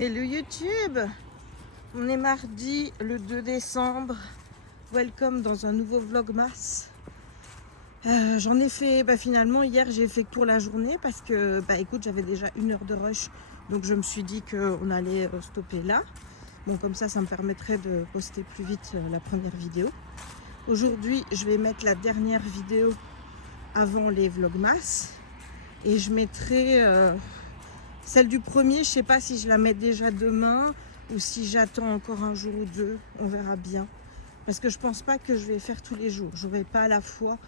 Hello YouTube, on est mardi le 2 décembre, welcome dans un nouveau vlogmas. J'en ai fait, finalement hier j'ai fait que pour la journée parce que écoute, j'avais déjà 1 heure de rush, donc je me suis dit qu'on allait stopper là. Donc comme ça me permettrait de poster plus vite la première vidéo. Aujourd'hui je vais mettre la dernière vidéo avant les vlogmas et je mettrai celle du premier, je sais pas si je la mets déjà demain ou si j'attends encore un jour ou deux, on verra bien. Parce que je pense pas que je vais faire tous les jours. J'aurai pas la foi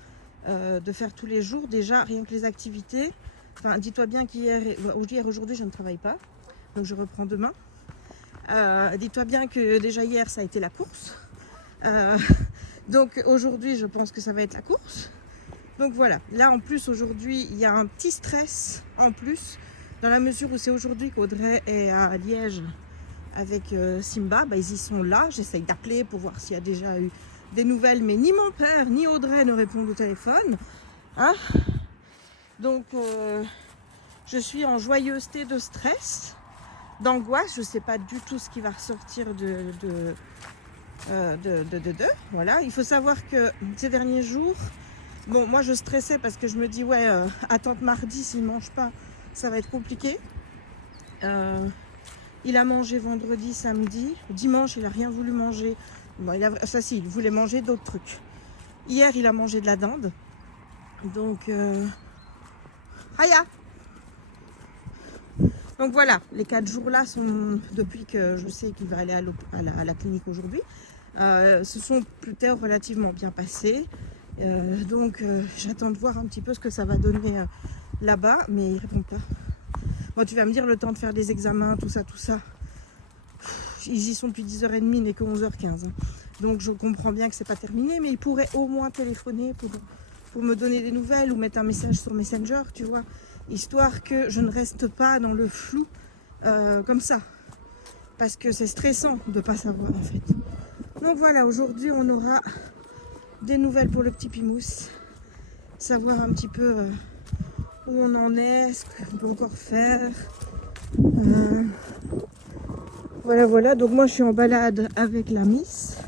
de faire tous les jours. Déjà, rien que les activités. Enfin, dis-toi bien qu'hier aujourd'hui, je ne travaille pas. Donc je reprends demain. Dis-toi bien que déjà hier, ça a été la course. Donc aujourd'hui, je pense que ça va être la course. Donc voilà. Là, en plus, aujourd'hui, il y a un petit stress en plus. Dans la mesure où c'est aujourd'hui qu'Audrey est à Liège avec Simba, ils y sont là. J'essaye d'appeler pour voir s'il y a déjà eu des nouvelles, mais ni mon père ni Audrey ne répondent au téléphone. Hein? Donc je suis en joyeuseté de stress, d'angoisse. Je ne sais pas du tout ce qui va ressortir Voilà. Il faut savoir que ces derniers jours, bon, moi je stressais parce que je me dis attendre mardi s'il ne mange pas, ça va être compliqué. Il a mangé vendredi, samedi. Dimanche, il n'a rien voulu manger. Bon, il voulait manger d'autres trucs. Hier, il a mangé de la dinde. Donc, Haya. Donc voilà, les 4 jours là sont, depuis que je sais qu'il va aller à la clinique aujourd'hui, se sont plutôt relativement bien passés. Donc j'attends de voir un petit peu ce que ça va donner là-bas, mais il ne répond pas. Bon, tu vas me dire le temps de faire des examens, tout ça. Ils y sont depuis 10h30, il n'est que 11h15. Donc je comprends bien que c'est pas terminé, mais il pourrait au moins téléphoner pour me donner des nouvelles ou mettre un message sur Messenger, tu vois, histoire que je ne reste pas dans le flou comme ça. Parce que c'est stressant de ne pas savoir en fait. Donc voilà, aujourd'hui on aura des nouvelles pour le petit Pimousse. Savoir un petit peu où on en est, ce qu'on peut encore faire. Voilà, donc moi je suis en balade avec la Miss.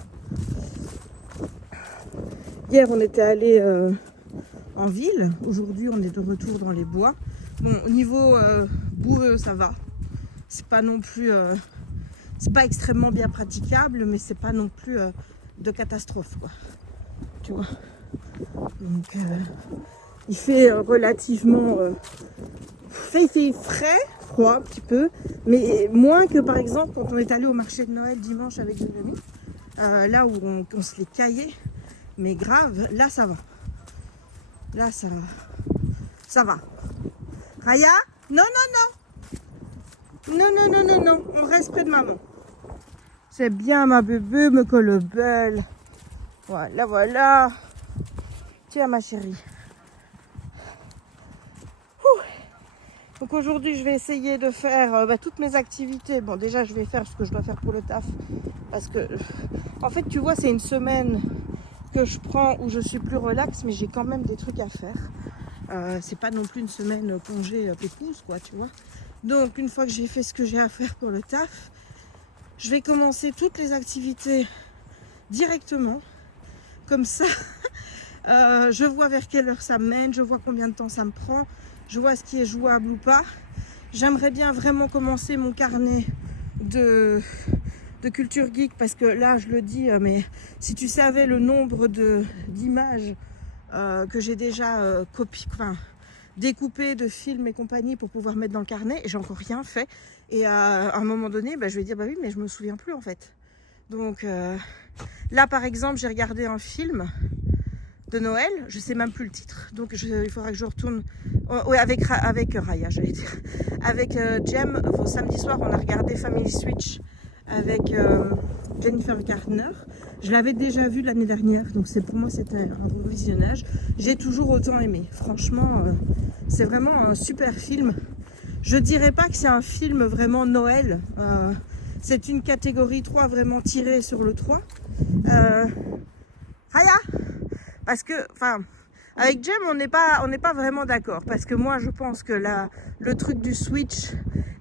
Hier on était allé en ville, aujourd'hui on est de retour dans les bois. Bon, au niveau boueux ça va, c'est pas non plus, c'est pas extrêmement bien praticable, mais c'est pas non plus de catastrophe quoi, tu vois. Donc il fait relativement, il fait froid un petit peu, mais moins que par exemple quand on est allé au marché de Noël dimanche avec une amie, là où on se les caillait, mais grave, là ça va. Là ça va. Raya? Non, on reste près de maman. C'est bien ma bébé, me colle belle. Voilà. Tiens ma chérie. Donc aujourd'hui je vais essayer de faire toutes mes activités. Bon déjà je vais faire ce que je dois faire pour le taf. Parce que en fait tu vois c'est une semaine que je prends où je suis plus relax, mais j'ai quand même des trucs à faire. C'est pas non plus une semaine congé pépouze quoi, tu vois. Donc une fois que j'ai fait ce que j'ai à faire pour le taf, je vais commencer toutes les activités directement. Comme ça, je vois vers quelle heure ça me mène, je vois combien de temps ça me prend, je vois ce qui est jouable ou pas. J'aimerais bien vraiment commencer mon carnet de culture geek parce que là je le dis, mais si tu savais le nombre d'images que j'ai déjà découpées de films et compagnie pour pouvoir mettre dans le carnet, et j'ai encore rien fait. Et à un moment donné, je vais dire oui, mais je me souviens plus en fait. Donc là par exemple, j'ai regardé un film de Noël, je sais même plus le titre, donc il faudra que je retourne avec Raya, j'allais dire, avec Jem. Samedi soir on a regardé Family Switch avec Jennifer Garner. Je l'avais déjà vu l'année dernière, donc pour moi c'était un bon visionnage. J'ai toujours autant aimé, franchement c'est vraiment un super film. Je dirais pas que c'est un film vraiment Noël, c'est une catégorie 3 vraiment tirée sur le 3. Raya, parce que, avec Jem, on n'est pas vraiment d'accord. Parce que moi, je pense que le truc du Switch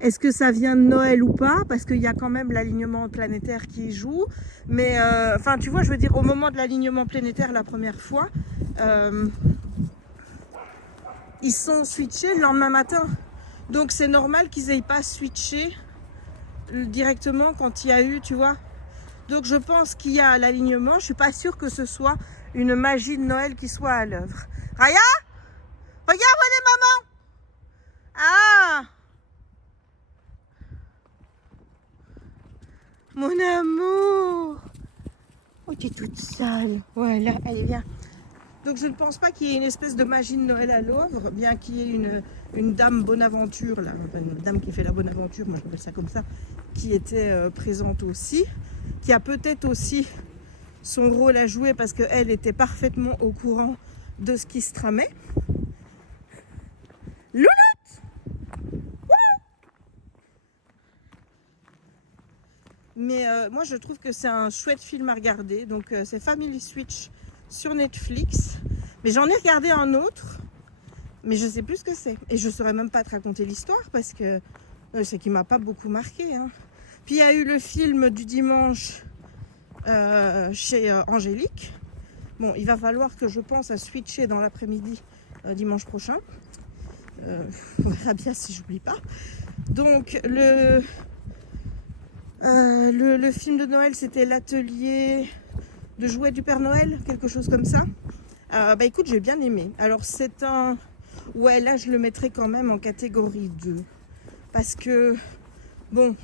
Est-ce que ça vient de Noël ou pas? Parce qu'il y a quand même l'alignement planétaire qui joue. Mais enfin, tu vois, je veux dire, au moment de l'alignement planétaire la première fois, ils sont switchés le lendemain matin. Donc c'est normal qu'ils n'aient pas switché directement quand il y a eu, tu vois. Donc je pense qu'il y a l'alignement. Je suis pas sûre que ce soit une magie de Noël qui soit à l'œuvre. Raya, regarde où est maman. Ah, mon amour. Oh, tu es toute sale. Voilà, allez, viens. Donc je ne pense pas qu'il y ait une espèce de magie de Noël à l'œuvre, bien qu'il y ait une dame Bonaventure, là, enfin, une dame qui fait la bonne aventure, moi j'appelle ça comme ça, qui était présente aussi, qui a peut-être aussi son rôle à jouer parce qu'elle était parfaitement au courant de ce qui se tramait. Louloute! Mais moi je trouve que c'est un chouette film à regarder, donc c'est Family Switch sur Netflix, mais j'en ai regardé un autre, mais je sais plus ce que c'est, et je saurais même pas te raconter l'histoire parce que c'est qui m'a pas beaucoup marqué, hein. Puis il y a eu le film du dimanche chez Angélique. Bon, il va falloir que je pense à switcher dans l'après-midi dimanche prochain. On verra bien si j'oublie pas. Donc le film de Noël, c'était l'atelier de jouets du Père Noël, quelque chose comme ça. Bah écoute, j'ai bien aimé. Alors c'est un... Ouais, là je le mettrais quand même en catégorie 2. Parce que, bon,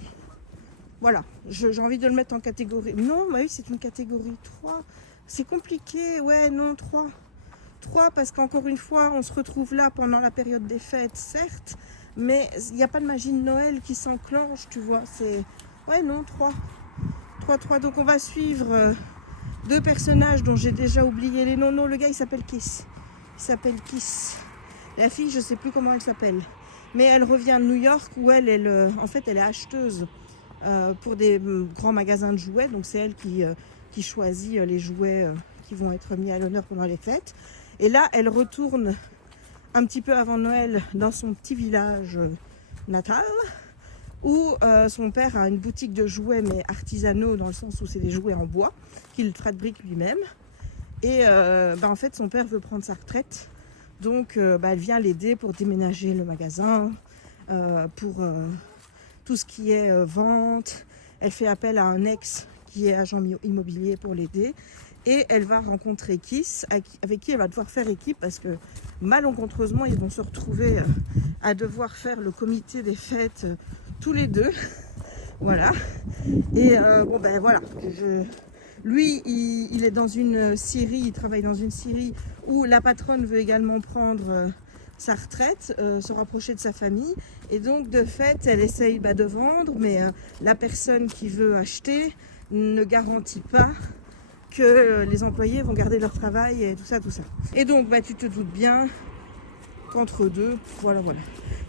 voilà, j'ai envie de le mettre en catégorie... Non, bah oui, c'est une catégorie 3. C'est compliqué, ouais, non, 3. 3 parce qu'encore une fois, on se retrouve là pendant la période des fêtes, certes, mais il n'y a pas de magie de Noël qui s'enclenche, tu vois. C'est... Ouais, non, 3. 3. Donc on va suivre... deux personnages dont j'ai déjà oublié les noms. Non, le gars il s'appelle Kiss. Il s'appelle Kiss. La fille, je sais plus comment elle s'appelle. Mais elle revient de New York où elle en fait, elle est acheteuse pour des grands magasins de jouets. Donc c'est elle qui choisit les jouets qui vont être mis à l'honneur pendant les fêtes. Et là, elle retourne un petit peu avant Noël dans son petit village natal, où son père a une boutique de jouets, mais artisanaux, dans le sens où c'est des jouets en bois, qu'il fabrique lui-même. Et en fait, son père veut prendre sa retraite. Donc, elle vient l'aider pour déménager le magasin, pour tout ce qui est vente. Elle fait appel à un ex qui est agent immobilier pour l'aider. Et elle va rencontrer Kiss, avec qui elle va devoir faire équipe, parce que malencontreusement, ils vont se retrouver à devoir faire le comité des fêtes tous les deux. Voilà. Et bon ben voilà, lui il est dans une scierie, il travaille dans une scierie où la patronne veut également prendre sa retraite, se rapprocher de sa famille, et donc de fait elle essaye de vendre, mais la personne qui veut acheter ne garantit pas que les employés vont garder leur travail et tout ça. Et donc tu te doutes bien qu'entre deux, voilà.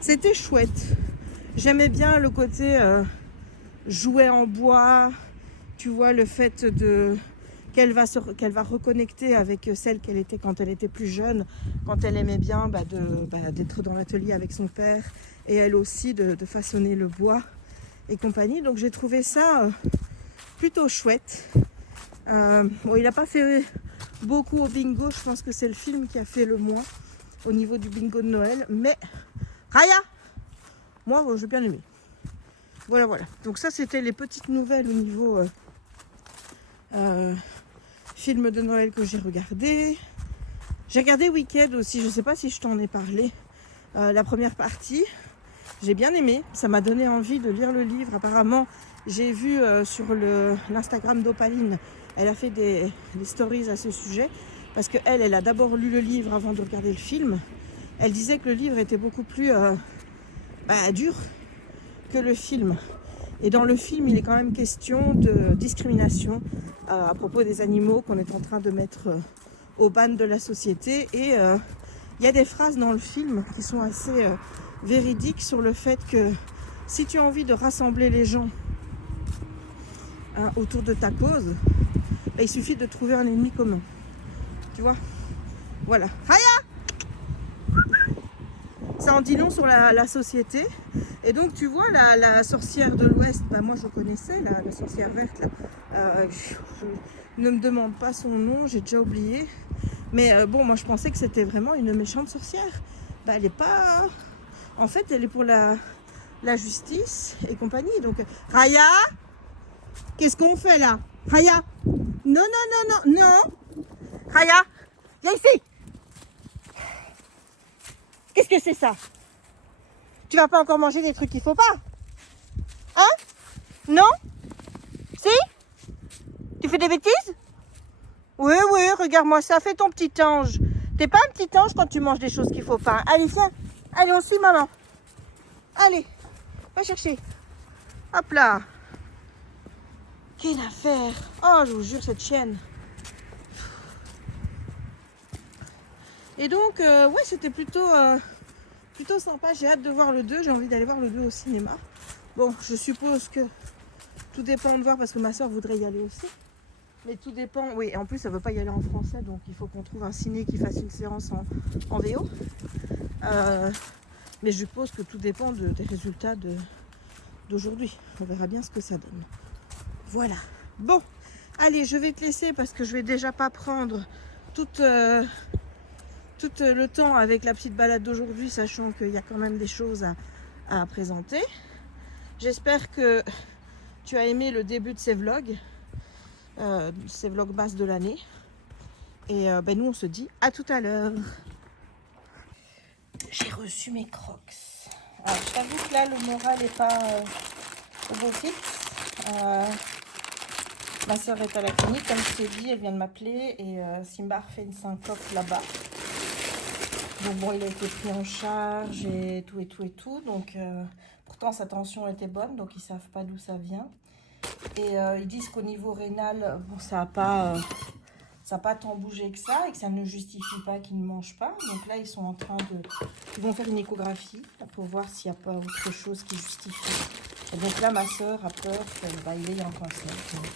C'était chouette. J'aimais bien le côté jouet en bois, tu vois, le fait qu'elle va reconnecter avec celle qu'elle était quand elle était plus jeune, quand elle aimait bien d'être dans l'atelier avec son père, et elle aussi de façonner le bois et compagnie. Donc j'ai trouvé ça plutôt chouette. Bon, il n'a pas fait beaucoup au bingo, je pense que c'est le film qui a fait le moins au niveau du bingo de Noël, mais Raya, moi j'ai bien aimé. Voilà. Donc ça c'était les petites nouvelles au niveau film de Noël que j'ai regardé. J'ai regardé Wicked aussi, je ne sais pas si je t'en ai parlé. La première partie, j'ai bien aimé, ça m'a donné envie de lire le livre. Apparemment, j'ai vu sur l'Instagram d'Opaline, elle a fait des stories à ce sujet, parce qu'elle a d'abord lu le livre avant de regarder le film. Elle disait que le livre était beaucoup plus dur que le film. Et dans le film, il est quand même question de discrimination à propos des animaux qu'on est en train de mettre au ban de la société. Et il y a des phrases dans le film qui sont assez véridiques sur le fait que si tu as envie de rassembler les gens autour de ta cause, il suffit de trouver un ennemi commun. Tu vois? Voilà. Raya! Ça en dit long sur la société. Et donc tu vois la sorcière de l'Ouest, bah, moi je connaissais la sorcière verte là. Ne me demande pas son nom, j'ai déjà oublié. Mais bon, moi je pensais que c'était vraiment une méchante sorcière. Bah, elle est pas. En fait, elle est pour la justice et compagnie. Donc, Raya, qu'est-ce qu'on fait là? Raya, non, non, non, non, non. Raya, viens ici. Qu'est-ce que c'est ça? Tu vas pas encore manger des trucs qu'il faut pas? Hein? Non? Si? Tu fais des bêtises? Oui, oui, regarde-moi ça, fais ton petit ange. T'es pas un petit ange quand tu manges des choses qu'il faut pas. Allez, viens. Allez, on suit maman. Allez, va chercher. Hop là. Quelle affaire. Oh, je vous jure, cette chienne. Et donc, ouais, c'était plutôt sympa. J'ai hâte de voir le 2. J'ai envie d'aller voir le 2 au cinéma. Bon, je suppose que tout dépend de voir parce que ma soeur voudrait y aller aussi. Mais tout dépend. Oui, en plus, elle ne veut pas y aller en français. Donc, il faut qu'on trouve un ciné qui fasse une séance en VO. Mais je suppose que tout dépend des résultats d'aujourd'hui. On verra bien ce que ça donne. Voilà. Bon, allez, je vais te laisser parce que je vais déjà pas prendre tout le temps avec la petite balade d'aujourd'hui, sachant qu'il y a quand même des choses à présenter. J'espère que tu as aimé le début de ces vlogs basse de l'année. Et ben nous, on se dit à tout à l'heure. J'ai reçu mes crocs. Alors, je t'avoue que là, le moral n'est pas au beau fixe. Ma soeur est à la clinique, comme je t'ai dit, elle vient de m'appeler et Simba fait une syncope là-bas. Donc bon, il a été pris en charge et tout et tout et tout. Donc pourtant sa tension était bonne, donc ils savent pas d'où ça vient. Et ils disent qu'au niveau rénal, bon, ça n'a pas tant bougé que ça et que ça ne justifie pas qu'ils ne mangent pas. Donc là, ils sont en train de... Ils vont faire une échographie pour voir s'il n'y a pas autre chose qui justifie. Et donc là, ma soeur a peur qu'il ait un cancer. Donc,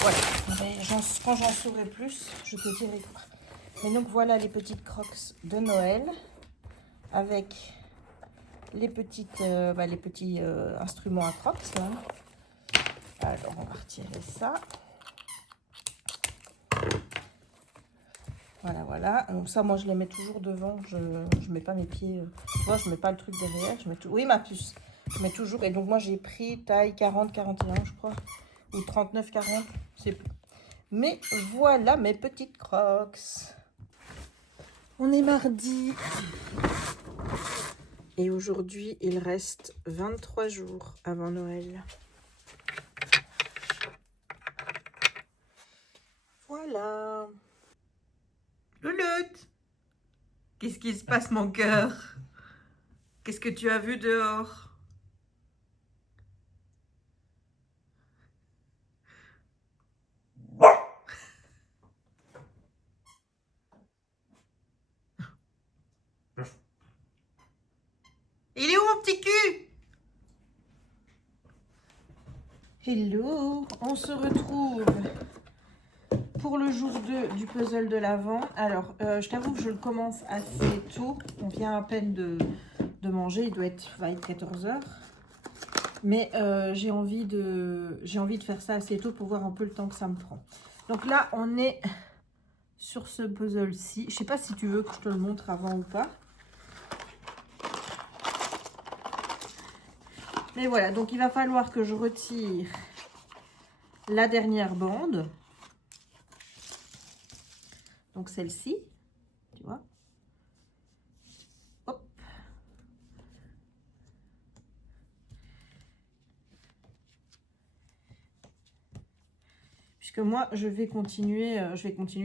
voilà. Mais quand j'en saurai plus, je te dirai quoi. Mais donc voilà les petites crocs de Noël avec les petits instruments à crocs. Là. Alors on va retirer ça. Voilà, voilà. Donc ça, moi, je les mets toujours devant. Je mets pas mes pieds. Tu vois, je mets pas le truc derrière. Je mets tout... Oui, ma puce. Je mets toujours. Et donc moi, j'ai pris taille 40-41, je crois, ou 39-40. C'est... Mais voilà mes petites crocs. On est mardi. Et aujourd'hui, il reste 23 jours avant Noël. Voilà. Louloute, qu'est-ce qui se passe, mon cœur? Qu'est-ce que tu as vu dehors? Il est où mon petit cul? Hello, on se retrouve pour le jour 2 du puzzle de l'Avent. Alors, je t'avoue que je le commence assez tôt. On vient à peine de manger, il va être 14 h. Mais j'ai envie de faire ça assez tôt pour voir un peu le temps que ça me prend. Donc là, on est sur ce puzzle-ci. Je sais pas si tu veux que je te le montre avant ou pas. Mais voilà, donc il va falloir que je retire la dernière bande. Donc celle-ci, tu vois. Hop. Puisque moi, je vais continuer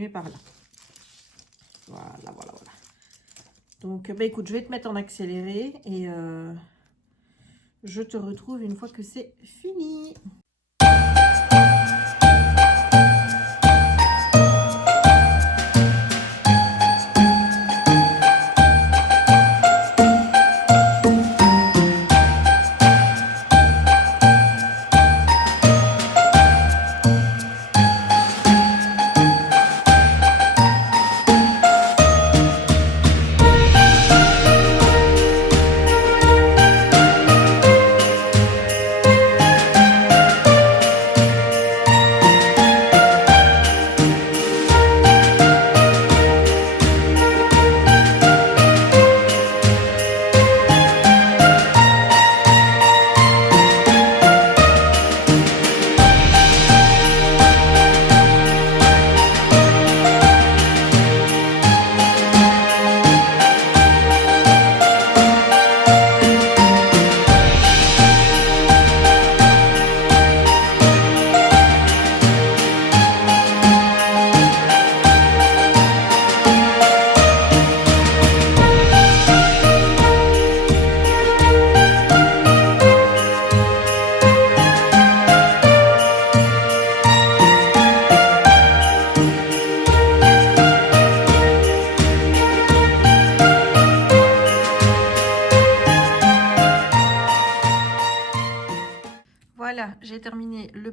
par là. Voilà, voilà, voilà. Donc, bah, écoute, je vais te mettre en accéléré et je te retrouve une fois que c'est fini.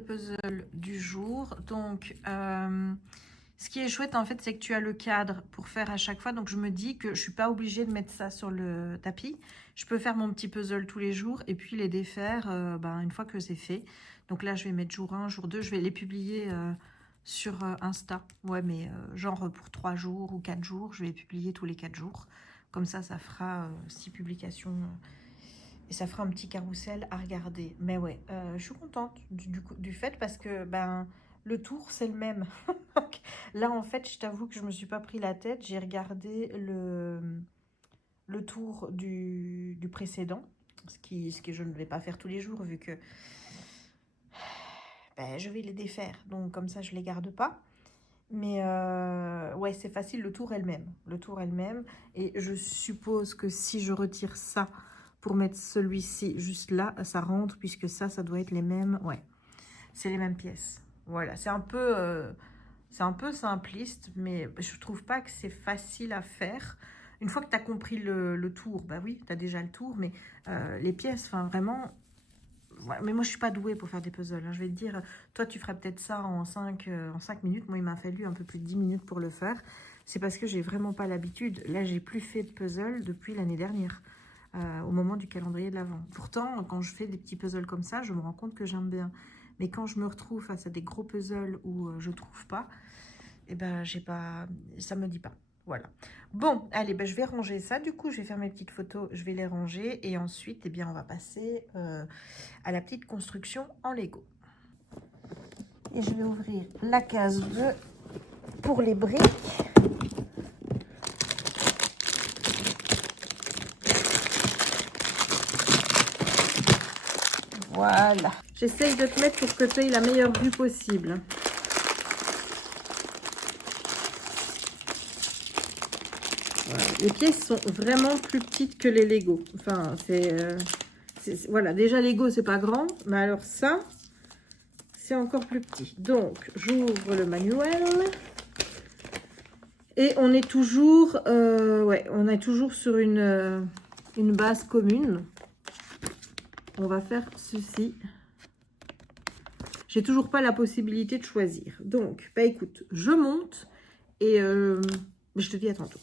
puzzle du jour. Donc, ce qui est chouette, en fait, c'est que tu as le cadre pour faire à chaque fois. Donc, je me dis que je ne suis pas obligée de mettre ça sur le tapis. Je peux faire mon petit puzzle tous les jours et puis les défaire une fois que c'est fait. Donc là, je vais mettre jour 1, jour 2. Je vais les publier sur Insta. Ouais, mais genre pour 3 jours ou 4 jours. Je vais publier tous les 4 jours. Comme ça fera 6 publications. Et ça fera un petit carrousel à regarder. Mais ouais, je suis contente du fait parce que le tour, c'est le même. Donc, là, en fait, je t'avoue que je ne me suis pas pris la tête. J'ai regardé le tour du précédent. Ce que je ne vais pas faire tous les jours vu que je vais les défaire. Donc, comme ça, je ne les garde pas. Mais ouais, c'est facile. Le tour est le même. Le tour est le même. Et je suppose que si je retire ça pour mettre celui-ci juste là, ça rentre puisque ça doit être les mêmes. Ouais, c'est les mêmes pièces. Voilà, c'est un peu simpliste, mais je trouve pas que c'est facile à faire. Une fois que tu as compris le tour, bah oui, tu as déjà le tour, mais les pièces, enfin vraiment... Ouais, mais moi, je suis pas douée pour faire des puzzles. Hein. Je vais te dire, toi, tu ferais peut-être ça en 5 minutes. Moi, il m'a fallu un peu plus de 10 minutes pour le faire. C'est parce que j'ai vraiment pas l'habitude. Là, j'ai plus fait de puzzle depuis l'année dernière. Au moment du calendrier de l'Avent. Pourtant, quand je fais des petits puzzles comme ça, je me rends compte que j'aime bien. Mais quand je me retrouve face à des gros puzzles où je trouve pas, eh ben, ça me dit pas. Voilà. Bon, allez, je vais ranger ça. Du coup, je vais faire mes petites photos, je vais les ranger. Et ensuite, eh bien, on va passer à la petite construction en Lego. Et je vais ouvrir la case 2 pour les briques. Voilà. J'essaye de te mettre pour que tu aies la meilleure vue possible. Voilà. Les pièces sont vraiment plus petites que les Lego. Enfin, voilà, déjà Lego, c'est pas grand. Mais alors ça, c'est encore plus petit. Donc, j'ouvre le manuel. Et on est toujours, on est toujours sur une base commune. On va faire ceci. J'ai toujours pas la possibilité de choisir. Donc, écoute, je monte et je te dis à tantôt.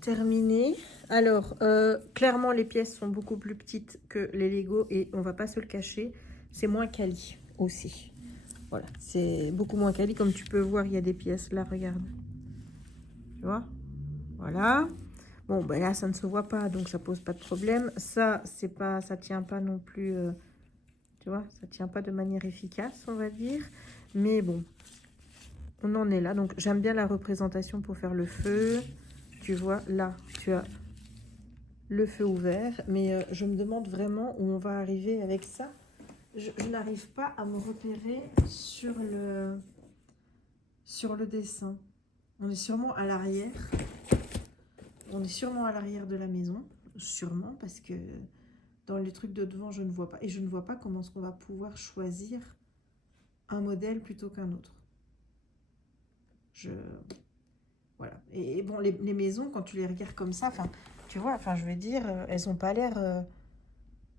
Terminé. Alors, clairement, les pièces sont beaucoup plus petites que les Lego et on va pas se le cacher, c'est moins quali aussi. Voilà, c'est beaucoup moins quali. Comme tu peux voir, il y a des pièces là, regarde. Tu vois? Voilà. Bon, là, ça ne se voit pas, donc ça pose pas de problème. Ça, ça tient pas non plus, tu vois, ça tient pas de manière efficace, on va dire. Mais bon, on en est là. Donc, j'aime bien la représentation pour faire le feu. Tu vois, là, tu as le feu ouvert. Mais je me demande vraiment où on va arriver avec ça. Je n'arrive pas à me repérer sur le dessin. On est sûrement à l'arrière. On est sûrement à l'arrière de la maison. Sûrement, parce que dans les trucs de devant, je ne vois pas. Et je ne vois pas comment est-ce qu'on va pouvoir choisir un modèle plutôt qu'un autre. Voilà. Et bon, les maisons, quand tu les regardes comme ça, enfin, tu vois, enfin, je veux dire, elles ont pas l'air...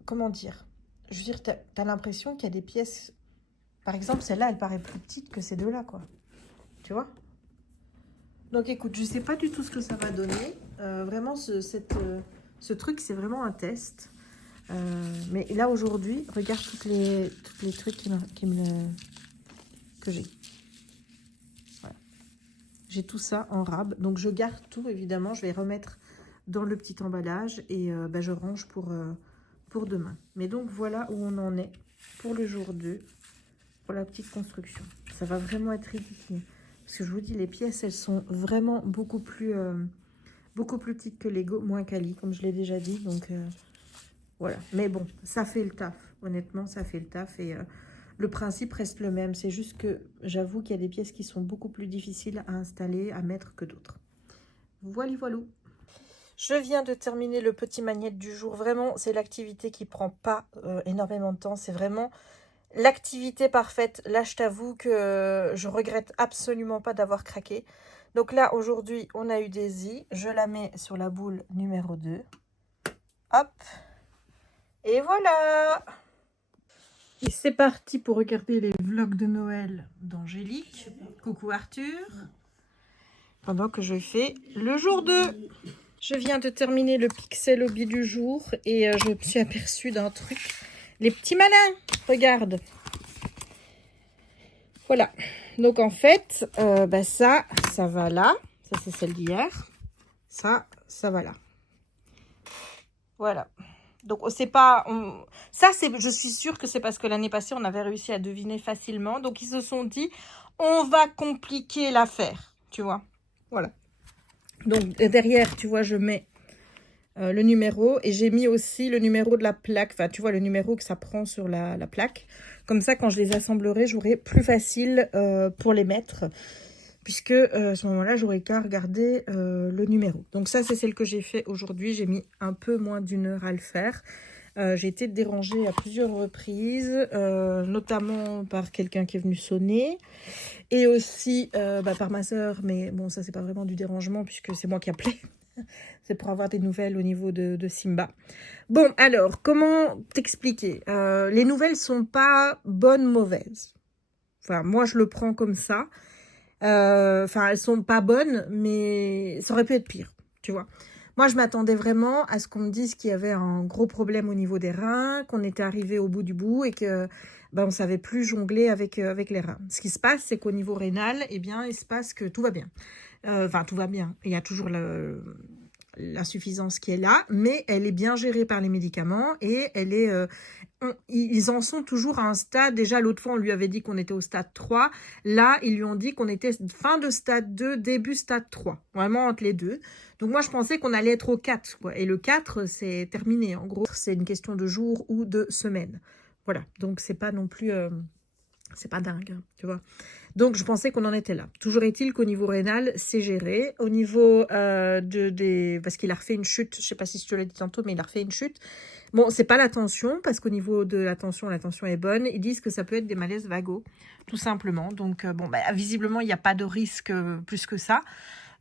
comment dire? Je veux dire, t'as l'impression qu'il y a des pièces... Par exemple, celle-là, elle paraît plus petite que ces deux-là, quoi. Tu vois? Donc, écoute, je sais pas du tout ce que ça va donner. Vraiment, ce truc, c'est vraiment un test. Mais là, aujourd'hui, regarde toutes les trucs que j'ai. Voilà. J'ai tout ça en rab. Donc, je garde tout, évidemment. Je vais remettre dans le petit emballage et je range pour demain. Mais donc, voilà où on en est pour le jour 2, pour la petite construction. Ça va vraiment être ridicule. Parce que je vous dis, les pièces, elles sont vraiment beaucoup plus petites que Lego, moins quali, comme je l'ai déjà dit. Donc, voilà. Mais bon, ça fait le taf. Honnêtement, ça fait le taf. Et le principe reste le même. C'est juste que j'avoue qu'il y a des pièces qui sont beaucoup plus difficiles à installer, à mettre que d'autres. Voilà, voilà. Je viens de terminer le petit magnète du jour. Vraiment, c'est l'activité qui prend pas énormément de temps. C'est vraiment l'activité parfaite. Là, je t'avoue que je regrette absolument pas d'avoir craqué. Donc là, aujourd'hui, on a eu des i. Je la mets sur la boule numéro 2. Hop. Et voilà. Et c'est parti pour regarder les vlogs de Noël d'Angélique. Coucou Arthur. Pendant que je fais le jour 2. Je viens de terminer le pixel hobby du jour et je me suis aperçue d'un truc. Les petits malins, regarde. Voilà. Donc en fait, ça va là. Ça c'est celle d'hier. Ça va là. Voilà. Donc c'est pas... Ça, je suis sûre que c'est parce que l'année passée, on avait réussi à deviner facilement. Donc ils se sont dit, on va compliquer l'affaire. Tu vois. Voilà. Donc derrière, tu vois, je mets le numéro. Et j'ai mis aussi le numéro de la plaque. Enfin, tu vois, le numéro que ça prend sur la plaque. Comme ça, quand je les assemblerai, j'aurai plus facile pour les mettre. Puisque à ce moment-là, j'aurai qu'à regarder le numéro. Donc ça, c'est celle que j'ai fait aujourd'hui. J'ai mis un peu moins d'1 heure à le faire. J'ai été dérangée à plusieurs reprises, notamment par quelqu'un qui est venu sonner. Et aussi par ma sœur. Mais bon, ça, c'est pas vraiment du dérangement puisque c'est moi qui appelais. C'est pour avoir des nouvelles au niveau de Simba. Bon, alors, comment t'expliquer? Les nouvelles sont pas bonnes, mauvaises. Enfin, moi, je le prends comme ça. Enfin, elles sont pas bonnes, mais ça aurait pu être pire, tu vois. Moi, je m'attendais vraiment à ce qu'on me dise qu'il y avait un gros problème au niveau des reins, qu'on était arrivé au bout du bout et que on savait plus jongler avec les reins. Ce qui se passe, c'est qu'au niveau rénal, eh bien, il se passe que tout va bien. Enfin, tout va bien. Il y a toujours l'insuffisance qui est là, mais elle est bien gérée par les médicaments et elle est... ils en sont toujours à un stade. Déjà, l'autre fois, on lui avait dit qu'on était au stade 3. Là, ils lui ont dit qu'on était fin de stade 2, début stade 3. Vraiment entre les deux. Donc, moi, je pensais qu'on allait être au 4, quoi. Et le 4, c'est terminé. En gros, c'est une question de jours ou de semaines. Voilà. Donc, c'est pas non plus... c'est pas dingue, hein, tu vois. Donc, je pensais qu'on en était là. Toujours est-il qu'au niveau rénal, c'est géré. Au niveau parce qu'il a refait une chute. Je sais pas si je te l'ai dit tantôt, mais il a refait une chute. Bon, c'est pas la tension, parce qu'au niveau de la tension est bonne. Ils disent que ça peut être des malaises vagos, tout simplement. Donc, visiblement, il n'y a pas de risque plus que ça.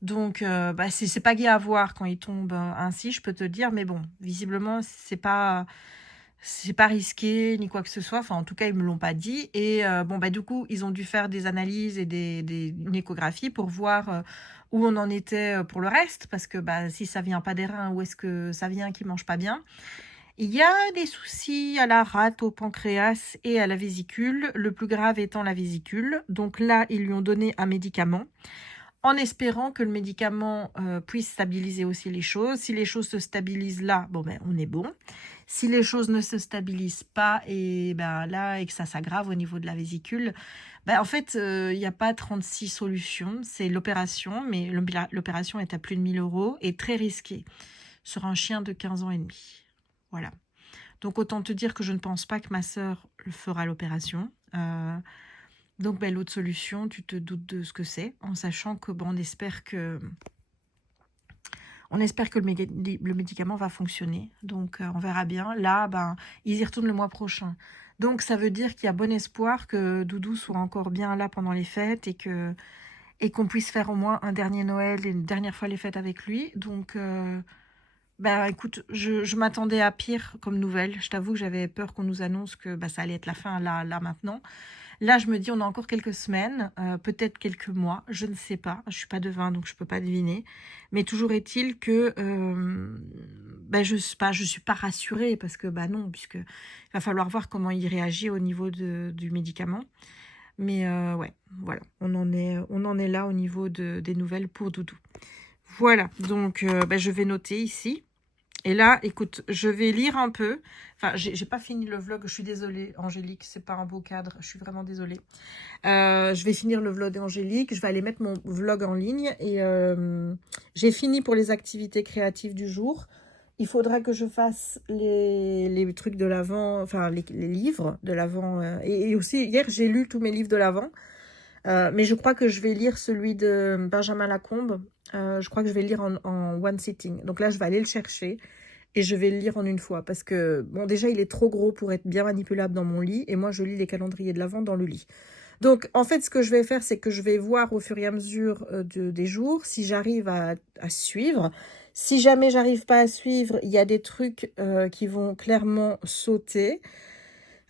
Donc, c'est pas gai à voir quand il tombe ainsi, je peux te dire. Mais bon, visiblement, c'est pas risqué ni quoi que ce soit. Enfin, en tout cas, ils me l'ont pas dit. Et du coup, ils ont dû faire des analyses et une échographie pour voir où on en était pour le reste. Parce que si ça vient pas des reins, où est-ce que ça vient qui mange pas bien? Il y a des soucis à la rate, au pancréas et à la vésicule. Le plus grave étant la vésicule. Donc là, ils lui ont donné un médicament, en espérant que le médicament puisse stabiliser aussi les choses. Si les choses se stabilisent là, on est bon. Si les choses ne se stabilisent pas et que ça s'aggrave au niveau de la vésicule, en fait, il n'y a pas 36 solutions. C'est l'opération, mais l'opération est à plus de 1 000 € et très risquée sur un chien de 15 ans et demi. Voilà. Donc, autant te dire que je ne pense pas que ma sœur fera l'opération. Donc, l'autre solution, tu te doutes de ce que c'est, en sachant que, on espère que le médicament va fonctionner. Donc, on verra bien. Là, ils y retournent le mois prochain. Donc, ça veut dire qu'il y a bon espoir que Doudou soit encore bien là pendant les fêtes et et qu'on puisse faire au moins un dernier Noël et une dernière fois les fêtes avec lui. Donc, bah écoute, je m'attendais à pire comme nouvelle. Je t'avoue que j'avais peur qu'on nous annonce que bah, ça allait être la fin là maintenant. Là, je me dis, on a encore quelques semaines, peut-être quelques mois, je ne sais pas. Je suis pas devin, donc je peux pas deviner. Mais toujours est-il que bah, je suis pas rassurée parce que bah non, puisque il va falloir voir comment il réagit au niveau du médicament. Mais ouais, voilà, on en est là au niveau des nouvelles pour Doudou. Voilà, donc bah, je vais noter ici. Et là, écoute, je vais lire un peu. Enfin, j'ai pas fini le vlog, je suis désolée, Angélique, c'est pas un beau cadre, je suis vraiment désolée. Je vais finir le vlog d'Angélique, je vais aller mettre mon vlog en ligne. Et j'ai fini pour les activités créatives du jour. Il faudra que je fasse les trucs de l'Avent, enfin les livres de l'Avent. Et aussi, hier, j'ai lu tous mes livres de l'Avent. Mais je crois que je vais lire celui de Benjamin Lacombe. Je crois que je vais le lire en one sitting. Donc là, je vais aller le chercher et je vais le lire en une fois. Parce que, bon, déjà, il est trop gros pour être bien manipulable dans mon lit. Et moi, je lis les calendriers de l'Avent dans le lit. Donc, en fait, ce que je vais faire, c'est que je vais voir au fur et à mesure des jours si j'arrive à suivre. Si jamais j'arrive pas à suivre, il y a des trucs qui vont clairement sauter.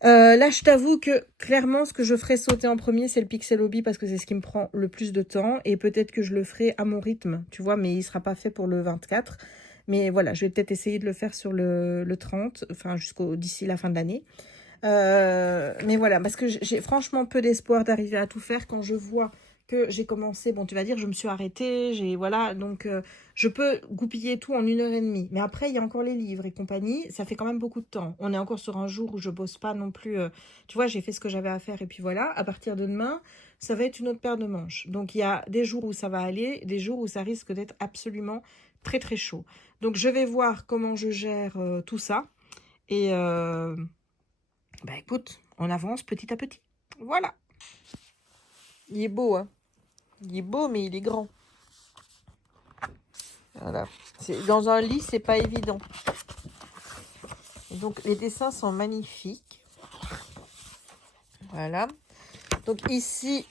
Là, je t'avoue que clairement, ce que je ferai sauter en premier, c'est le Pixel Hobby parce que c'est ce qui me prend le plus de temps. Et peut-être que je le ferai à mon rythme, tu vois, mais il ne sera pas fait pour le 24. Mais voilà, je vais peut-être essayer de le faire sur le 30, enfin d'ici la fin de l'année. Mais voilà, parce que j'ai franchement peu d'espoir d'arriver à tout faire quand je vois que j'ai commencé. Bon, tu vas dire, je me suis arrêtée, voilà, donc je peux goupiller tout en 1 heure et demie. Mais après, il y a encore les livres et compagnie, ça fait quand même beaucoup de temps. On est encore sur un jour où je bosse pas non plus. Tu vois, j'ai fait ce que j'avais à faire et puis voilà. À partir de demain, ça va être une autre paire de manches. Donc, il y a des jours où ça va aller, des jours où ça risque d'être absolument très très chaud. Donc, je vais voir comment je gère tout ça. Et bah écoute, on avance petit à petit. Voilà. Il est beau, hein. Il est beau, mais il est grand. Voilà. Dans un lit, c'est pas évident. Et donc, les dessins sont magnifiques. Voilà. Donc, ici,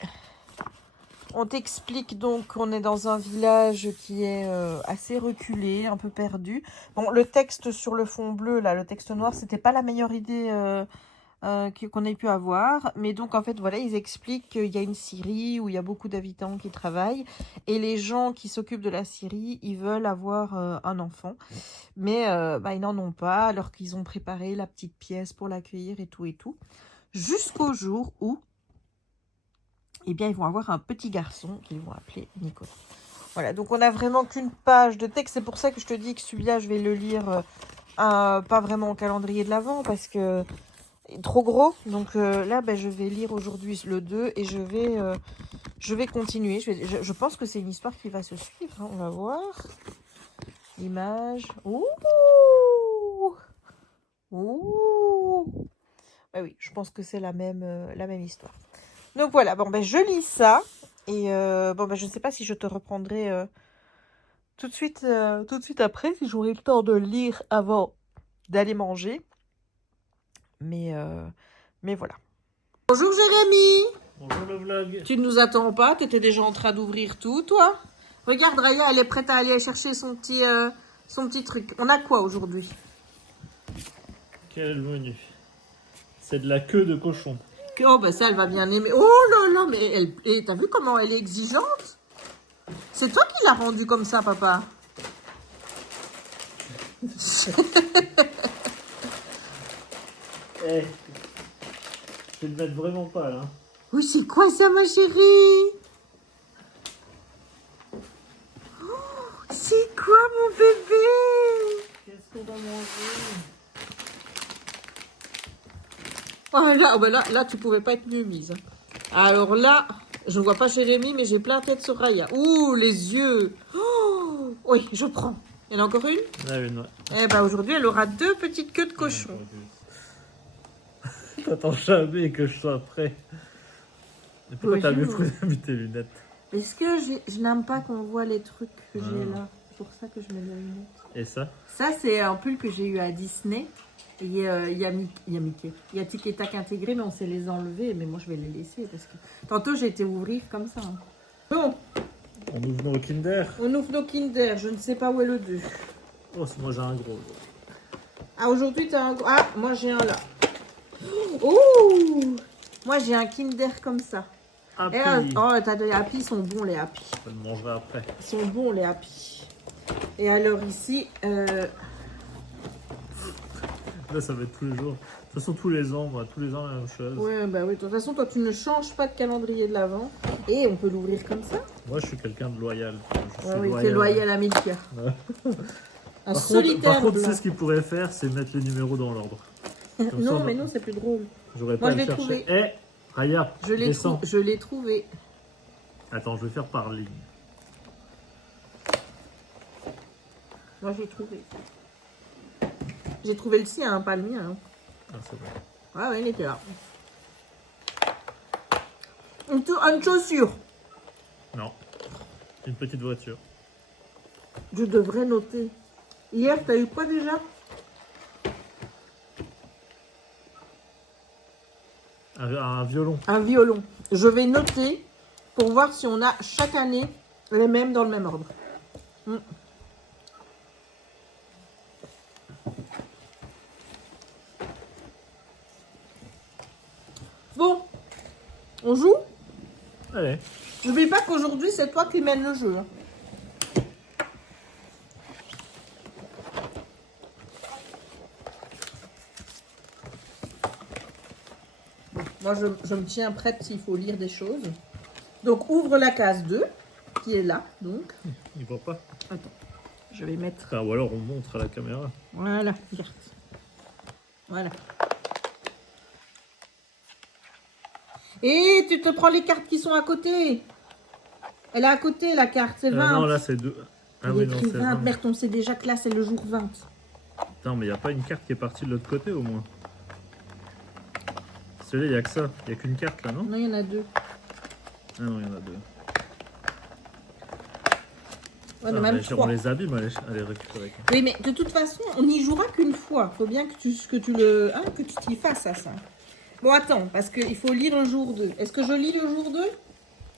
on t'explique donc qu'on est dans un village qui est assez reculé, un peu perdu. Bon, le texte sur le fond bleu, là, le texte noir, c'était pas la meilleure idée qu'on ait pu avoir. Mais donc, en fait, voilà, ils expliquent qu'il y a une scierie où il y a beaucoup d'habitants qui travaillent. Et les gens qui s'occupent de la scierie, ils veulent avoir un enfant. Mais bah, ils n'en ont pas, alors qu'ils ont préparé la petite pièce pour l'accueillir et tout et tout. Jusqu'au jour où, eh bien, ils vont avoir un petit garçon qu'ils vont appeler Nicolas. Voilà, donc on n'a vraiment qu'une page de texte. C'est pour ça que je te dis que celui-là, je vais le lire pas vraiment au calendrier de l'Avent, parce que trop gros. Donc là, ben, je vais lire aujourd'hui le 2 et je vais continuer. Je pense que c'est une histoire qui va se suivre. Hein. On va voir. L'image. Ouh! Ouh! Ben oui, je pense que c'est la même histoire. Donc voilà, bon, ben, je lis ça. Et bon, ben, je ne sais pas si je te reprendrai tout de suite après, si j'aurai le temps de le lire avant d'aller manger. Mais voilà. Bonjour Jérémy. Bonjour le vlog. Tu ne nous attends pas, tu étais déjà en train d'ouvrir tout, toi. Regarde, Raya, elle est prête à aller chercher son petit truc. On a quoi aujourd'hui? Quel menu? C'est de la queue de cochon. Oh, ben ça, elle va bien aimer. Oh là là, mais t'as vu comment elle est exigeante? C'est toi qui l'as rendue comme ça, papa. Eh, je vais te mettre vraiment pas là. Oui, c'est quoi ça, ma chérie? Oh, c'est quoi, mon bébé? Qu'est-ce qu'on va manger? Oh là, oh ben là, tu pouvais pas être mieux mise. Alors là, je ne vois pas Jérémy, mais j'ai plein de tête sur Raya. Ouh, les yeux. Oh, oui, je prends. Il y en a encore une? Il y en a une, ouais. Eh ben aujourd'hui, elle aura 2 petites queues de cochon. T'attends jamais que je sois prêt. Et pourquoi t'as mis tes lunettes? Est-ce que je n'aime pas qu'on voit les trucs que j'ai là? C'est pour ça que je mets les lunettes. Et ça? Ça, c'est un pull que j'ai eu à Disney. Et il y a Mickey. Il y a Tic et Tac intégré, mais on sait les enlever. Mais moi, je vais les laisser parce que tantôt, j'ai été ouvrir comme ça. Hein. Bon, On ouvre nos Kinder. On ouvre nos Kinder, je ne sais pas où est le 2. Oh, moi j'ai un gros. Ah, aujourd'hui, t'as un... Ah, moi, j'ai un là. Ouh! Moi, j'ai un Kinder comme ça. Happy. Et là, oh, t'as des Happy, ils sont bons, les Happy. Je le mangerai après. Ils sont bons, les Happy. Et alors, ici... Là, ça va être tous les jours. De toute façon, tous les ans, moi, tous les ans, la même chose. Ouais, bah oui, de toute façon, toi, tu ne changes pas de calendrier de l'avant. Et on peut l'ouvrir comme ça. Moi, je suis quelqu'un de loyal. Je suis Oui, t'es loyal à Milka. Ouais. Un Par solitaire contre, tu blanc. sais ce qu'il pourrait faire, c'est mettre les numéros dans l'ordre. Comme Non, ça, mais non, c'est plus drôle. j'aurais Moi, pas je à l'ai le chercher. trouvé. Eh, Raya, descends. Je l'ai trouvé. Attends, je vais faire par ligne. Moi, j'ai trouvé. J'ai trouvé le sien, hein, pas le mien. Hein. Ah, c'est bon. Ah ouais, il était là. Une chaussure. Non. Une petite voiture. Je devrais noter. Hier, t'as eu quoi déjà? Un violon. Un violon. Je vais noter pour voir si on a chaque année les mêmes dans le même ordre. Bon, on joue? Allez. N'oublie pas qu'aujourd'hui, c'est toi qui mène le jeu. Hein. Bon, moi, je me tiens prête s'il faut lire des choses. Donc, ouvre la case 2, qui est là, donc. Il voit pas. Attends, je vais mettre... Enfin, ou alors on montre à la caméra. Voilà, regarde. Voilà. Et tu te prends les cartes qui sont à côté. Elle est à côté, la carte, c'est 20. Non, là, c'est 2. Ah Il oui, est non, écrit c'est 20. 20. Merde, on sait déjà que là, c'est le jour 20. Attends, mais il n'y a pas une carte qui est partie de l'autre côté, au moins. Celui-là, il n'y a que ça. Il n'y a qu'une carte, là, non? Non, il y en a 2. Ah non, il y en a 2. Ouais, mais même On 3. les abîme à les récupérer. Oui, mais de toute façon, on n'y jouera qu'une fois. Faut bien que que tu t'y fasses à ça. Bon, attends, parce qu'il faut lire le jour 2. Est-ce que je lis le jour 2?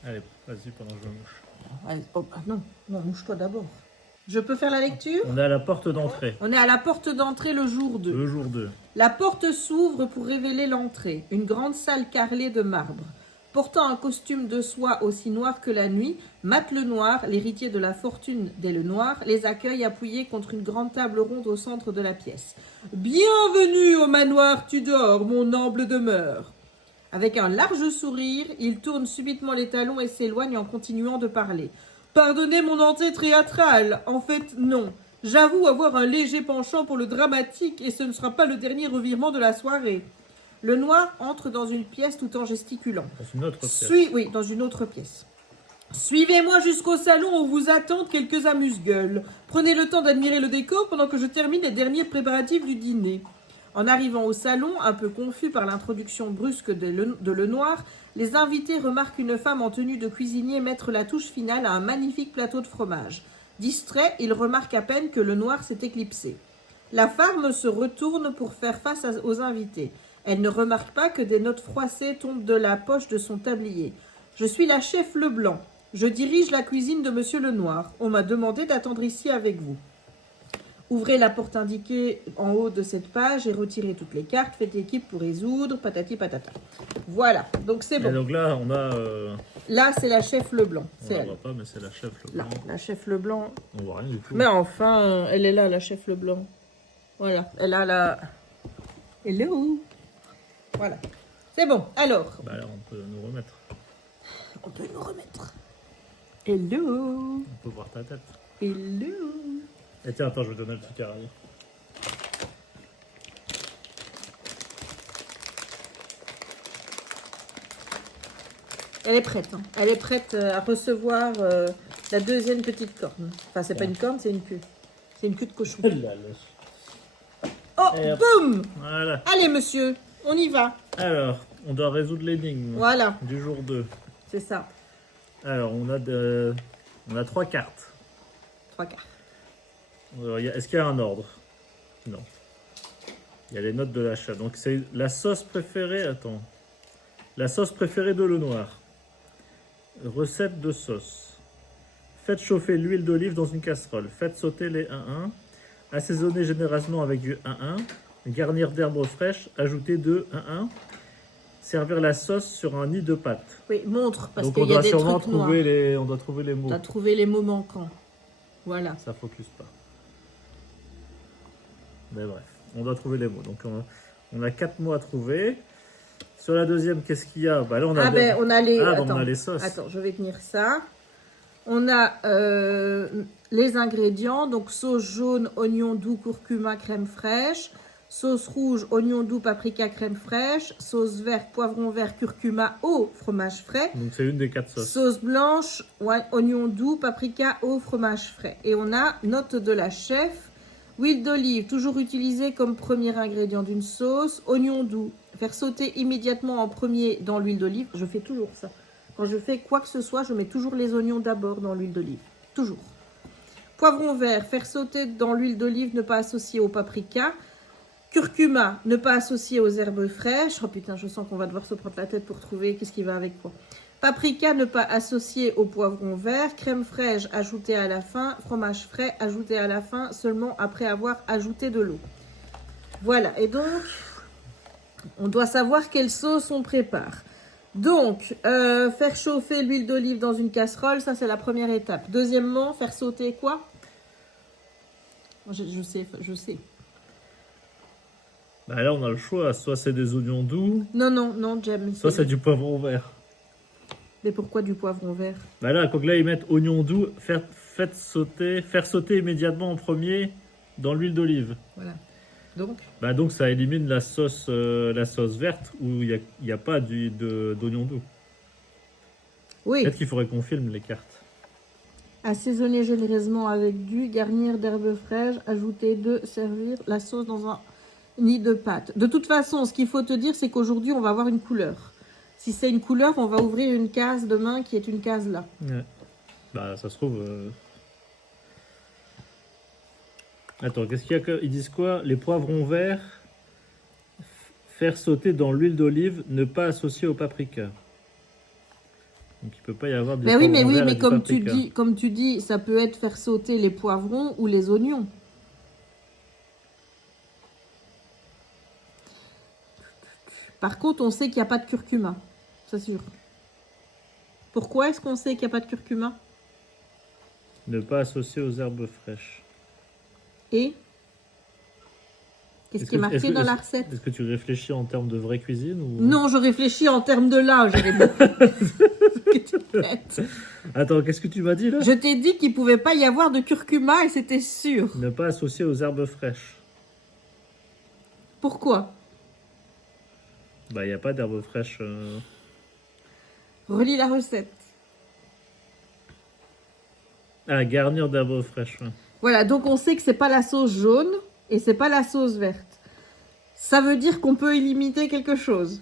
Allez, vas-y, pendant que je me mouche. Allez, oh, ah non, mouche-toi d'abord. Je peux faire la lecture? On est à la porte d'entrée. On est à la porte d'entrée le jour 2. Le jour 2. La porte s'ouvre pour révéler l'entrée. Une grande salle carrelée de marbre. Portant un costume de soie aussi noir que la nuit, Mat Lenoir, l'héritier de la fortune des Lenoir, les accueille appuyés contre une grande table ronde au centre de la pièce. « Bienvenue au manoir Tudor, mon humble demeure !» Avec un large sourire, il tourne subitement les talons et s'éloigne en continuant de parler. « Pardonnez mon entrée théâtrale, en fait non. J'avoue avoir un léger penchant pour le dramatique et ce ne sera pas le dernier revirement de la soirée. » Le noir entre dans une pièce tout en gesticulant. Dans une autre pièce. Oui, dans une autre pièce. Suivez-moi jusqu'au salon où vous attendent quelques amuse-gueules. Prenez le temps d'admirer le décor pendant que je termine les derniers préparatifs du dîner. En arrivant au salon, un peu confus par l'introduction brusque de Lenoir, les invités remarquent une femme en tenue de cuisinier mettre la touche finale à un magnifique plateau de fromage. Distrait, ils remarquent à peine que Lenoir s'est éclipsé. La femme se retourne pour faire face aux invités. Elle ne remarque pas que des notes froissées tombent de la poche de son tablier. « Je suis la chef Leblanc. Je dirige la cuisine de Monsieur Lenoir. On m'a demandé d'attendre ici avec vous. Ouvrez la porte indiquée en haut de cette page et retirez toutes les cartes. Faites équipe pour résoudre, patati patata. » Voilà, donc c'est bon. Et donc là, on a... Là, c'est la chef Leblanc. on C'est la elle. voit pas, mais c'est la chef Là, Leblanc. la chef Leblanc. On voit rien du tout. Mais enfin, elle est là, la chef Leblanc. Voilà, elle a la... Hello. Voilà. C'est bon, alors. Bah là, on peut nous remettre. On peut nous remettre. Hello. On peut voir ta tête. Hello. Et tiens, attends, je vais donner le truc à Raya. Elle est prête. Hein. Elle est prête à recevoir la deuxième petite corne. Enfin, c'est pas une corne, c'est une queue. C'est une queue de cochon. Oh, Et hop. boum. Voilà. Allez, monsieur, on y va. Alors, on doit résoudre l'énigme Voilà, du jour 2. c'est ça. Alors, on a 3 cartes. 3 quarts. Est-ce qu'il y a un ordre? Non. Il y a les notes de l'achat. Donc, c'est la sauce préférée. Attends. La sauce préférée de Lenoir. Recette de sauce. Faites chauffer l'huile d'olive dans une casserole. Faites sauter les 1-1. Assaisonnez généreusement avec du 1-1. Garnir d'herbes fraîches. Ajoutez 2 1-1. Servir la sauce sur un nid de pâte. Oui, montre, parce Donc on qu'il y a doit des sûrement trucs noirs. on doit trouver les mots. Tu as trouvé les mots manquants. Voilà. Ça focus pas. Mais bref, on doit trouver les mots. Donc on a 4 mots à trouver. Sur la deuxième, qu'est-ce qu'il y a? Bah là, on a on a les... Ah, attends, bon, on a les sauces. Attends, je vais tenir ça. On a les ingrédients. Donc, sauce jaune, oignon doux, curcuma, crème fraîche. Sauce rouge, oignon doux, paprika, crème fraîche. Sauce verte, poivron vert, curcuma, eau, fromage frais. Donc c'est une des 4 sauces. Sauce blanche, oignon doux, paprika, eau, fromage frais. Et on a note de la chef. Huile d'olive, toujours utilisée comme premier ingrédient d'une sauce. Oignon doux, faire sauter immédiatement en premier dans l'huile d'olive. Je fais toujours ça. Quand je fais quoi que ce soit, je mets toujours les oignons d'abord dans l'huile d'olive. Toujours. Poivron vert, faire sauter dans l'huile d'olive, ne pas associer au paprika. Curcuma, ne pas associer aux herbes fraîches. Oh putain, je sens qu'on va devoir se prendre la tête pour trouver qu'est-ce qui va avec quoi. Paprika, ne pas associer au poivron vert. Crème fraîche, ajouter à la fin. Fromage frais, ajouter à la fin, seulement après avoir ajouté de l'eau. Voilà, et donc, on doit savoir quelle sauce on prépare. Donc, faire chauffer l'huile d'olive dans une casserole, ça c'est la première étape. Deuxièmement, faire sauter quoi? Je sais. Bah là, on a le choix. Soit c'est des oignons doux, Non, Jem. soit c'est du poivron vert. Mais pourquoi du poivron vert? Bah là, quand là, ils mettent oignons doux, faire sauter immédiatement en premier dans l'huile d'olive. Voilà. Donc, Bah donc ça élimine la sauce verte où il y a pas d'oignon doux. oui. Peut-être qu'il faudrait qu'on filme les cartes. Assaisonner généreusement avec du, garnir d'herbes fraîches, ajouter servir la sauce dans un nid de pâte. De toute façon, ce qu'il faut te dire, c'est qu'aujourd'hui, on va avoir une couleur. Si c'est une couleur, on va ouvrir une case demain qui est une case là. Ouais. Bah ça se trouve... Attends, qu'est-ce qu'il y a? Ils disent quoi? Les poivrons verts, faire sauter dans l'huile d'olive, ne pas associer au paprika. Donc il peut pas y avoir du poivron vert et mais du paprika. comme tu dis, ça peut être faire sauter les poivrons ou les oignons. Par contre, on sait qu'il n'y a pas de curcuma, c'est sûr. Pourquoi est-ce qu'on sait qu'il n'y a pas de curcuma? Ne pas associer aux herbes fraîches. Et qu'est-ce qui est marqué dans la recette? Est-ce que tu réfléchis en termes de vraie cuisine ou... Non, je réfléchis en termes de là, Jérémy. Attends, qu'est-ce que tu m'as dit là? Je t'ai dit qu'il ne pouvait pas y avoir de curcuma et c'était sûr. Ne pas associer aux herbes fraîches. Pourquoi? Bah, il n'y a pas d'herbes fraîches. Relis la recette. Ah, garnir d'herbes fraîches. Ouais. Voilà, donc on sait que c'est pas la sauce jaune et c'est pas la sauce verte. Ça veut dire qu'on peut éliminer quelque chose.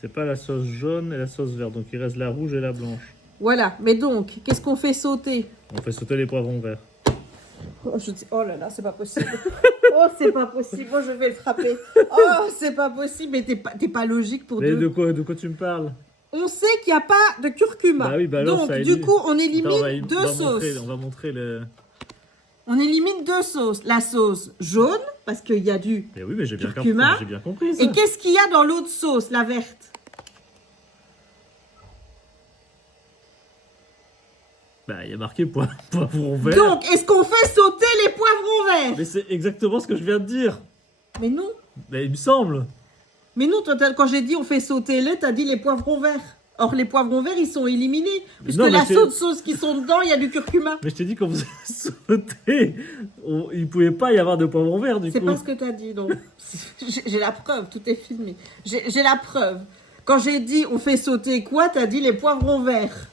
C'est pas la sauce jaune et la sauce verte, donc il reste la rouge et la blanche. Voilà, mais donc, qu'est-ce qu'on fait sauter? On fait sauter les poivrons verts. Oh là là, c'est pas possible. Oh, c'est pas possible. Moi, je vais le frapper. Oh, c'est pas possible. Mais t'es pas logique pour Mais deux. de quoi tu me parles? On sait qu'il n'y a pas de curcuma. Bah oui, bah alors, donc, ça du élimine. coup, on élimine Attends, deux sauces. On va montrer le... On élimine deux sauces. La sauce jaune, parce qu'il y a du Mais oui, mais j'ai bien curcuma. compris ça. Et qu'est-ce qu'il y a dans l'autre sauce, la verte? Bah, il y a marqué poivron vert. Donc, est-ce qu'on fait sauter les poivrons verts? Mais c'est exactement ce que je viens de dire. Mais non. Mais il me semble. Mais non, toi, quand j'ai dit on fait sauter les, t'as dit les poivrons verts. Or, les poivrons verts, ils sont éliminés. Puisque non, mais la sauce qui sont dedans, il y a du curcuma. Mais je t'ai dit quand vous avez sauté, il ne pouvait pas y avoir de poivron vert du coup. C'est pas ce que t'as dit, donc. J'ai la preuve, tout est filmé. J'ai la preuve. Quand j'ai dit on fait sauter quoi, t'as dit les poivrons verts.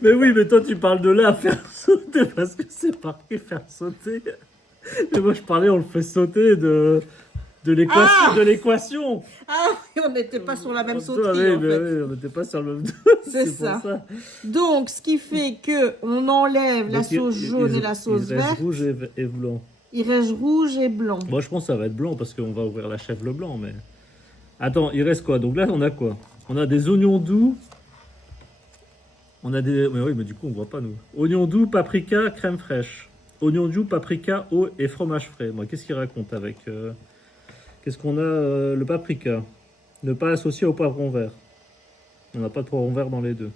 Mais oui, mais toi tu parles de là, faire sauter, parce que c'est marqué faire sauter. Mais moi je parlais, on le fait sauter de l'équation. Ah, on n'était pas sur la même sauterie, Oui, en fait. oui, on n'était pas sur le même... C'est ça. Donc, ce qui fait que on enlève la sauce jaune et la sauce verte. Il reste verte. rouge et blanc. Il reste rouge et blanc. Moi je pense que ça va être blanc, parce qu'on va ouvrir la chèvre le blanc, mais... Attends, il reste quoi? Donc là, on a quoi? On a des oignons doux. On a des... Mais oui, mais du coup, on voit pas, nous. Oignons doux, paprika, crème fraîche. Oignons doux, paprika, eau et fromage frais. Moi, qu'est-ce qu'il raconte avec... Qu'est-ce qu'on a le paprika. Ne pas associer au poivron vert. On n'a pas de poivron vert dans les deux.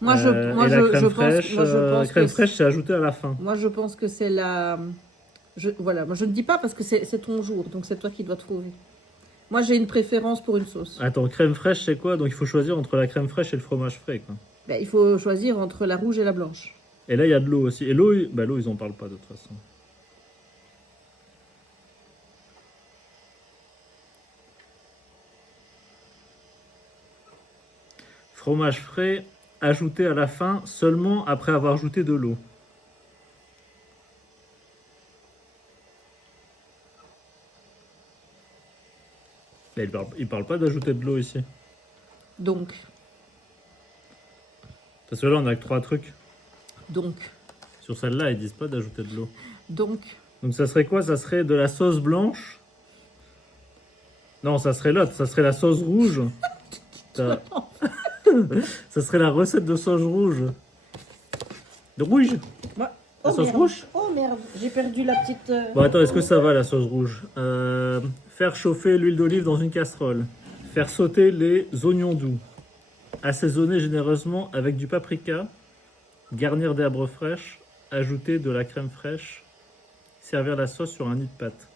Moi, Et la crème fraîche, crème fraîche, c'est ajouté à la fin. Moi, je pense que c'est la... Voilà, moi je ne dis pas parce que c'est ton jour, donc c'est toi qui dois trouver. Moi, j'ai une préférence pour une sauce. Attends, crème fraîche, c'est quoi? Donc il faut choisir entre la crème fraîche et le fromage frais, quoi. Ben, il faut choisir entre la rouge et la blanche. Et là, il y a de l'eau aussi. Et l'eau, bah, l'eau, ils en parlent pas de toute façon. Fromage frais, ajouté à la fin seulement après avoir ajouté de l'eau. Il parle pas d'ajouter de l'eau ici. Donc. Parce que là, on a que 3 trucs. Donc. Sur celle-là, ils disent pas d'ajouter de l'eau. Donc. Donc ça serait quoi? Ça serait de la sauce blanche? Non, ça serait l'autre. Ça serait la sauce rouge. Ça... ça serait la recette de sauce rouge. De rouge? Moi... La sauce rouge? Oh merde, j'ai perdu la petite... Bon, attends, est-ce que ça va la sauce rouge? Faire chauffer l'huile d'olive dans une casserole. Faire sauter les oignons doux. Assaisonner généreusement avec du paprika. Garnir d'herbes fraîches. Ajouter de la crème fraîche. Servir la sauce sur un nid de pâte.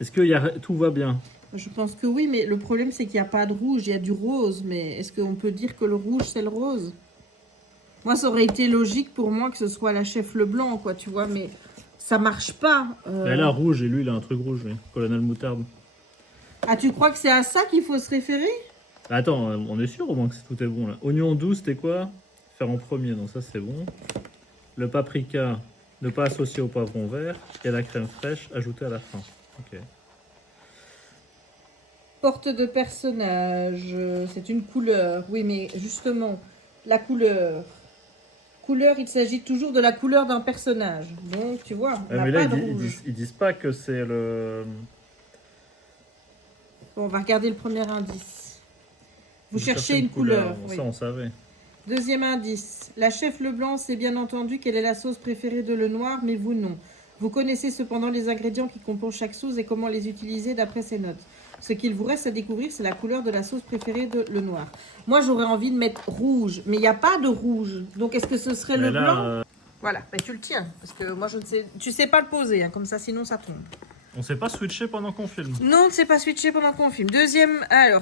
Est-ce que tout va bien? Je pense que oui, mais le problème c'est qu'il n'y a pas de rouge, il y a du rose. Mais est-ce qu'on peut dire que le rouge c'est le rose? Moi, ça aurait été logique pour moi que ce soit la chef Leblanc, quoi, tu vois, mais ça marche pas. Mais là, rouge, et lui, il a un truc rouge, lui. Colonel Moutarde. Ah, tu crois que c'est à ça qu'il faut se référer? Attends, on est sûr au moins que tout est bon, là. Oignon doux, c'était quoi? Faire en premier, donc ça, c'est bon. Le paprika, ne pas associer au poivron vert. Et la crème fraîche, ajoutée à la fin. Ok. Porte de personnage, c'est une couleur. Oui, mais justement, la couleur... Couleur, il s'agit toujours de la couleur d'un personnage. Donc, tu vois, on n'a mais là, pas de rouge. ils disent pas que c'est le... Bon, on va regarder le premier indice. Vous cherchez une couleur. Ça, Oui. on savait. Deuxième indice. La chef Leblanc sait bien entendu quelle est la sauce préférée de Lenoir, mais vous non. Vous connaissez cependant les ingrédients qui composent chaque sauce et comment les utiliser d'après ses notes. Ce qu'il vous reste à découvrir, c'est la couleur de la sauce préférée de Lenoir. Moi, j'aurais envie de mettre rouge, mais il n'y a pas de rouge. Donc, est-ce que ce serait le blanc? Voilà, ben, tu le tiens, parce que moi, je ne sais... Tu sais pas le poser, hein, comme ça, sinon ça tombe. On sait pas switcher pendant qu'on filme. Non, on ne sait pas switcher pendant qu'on filme.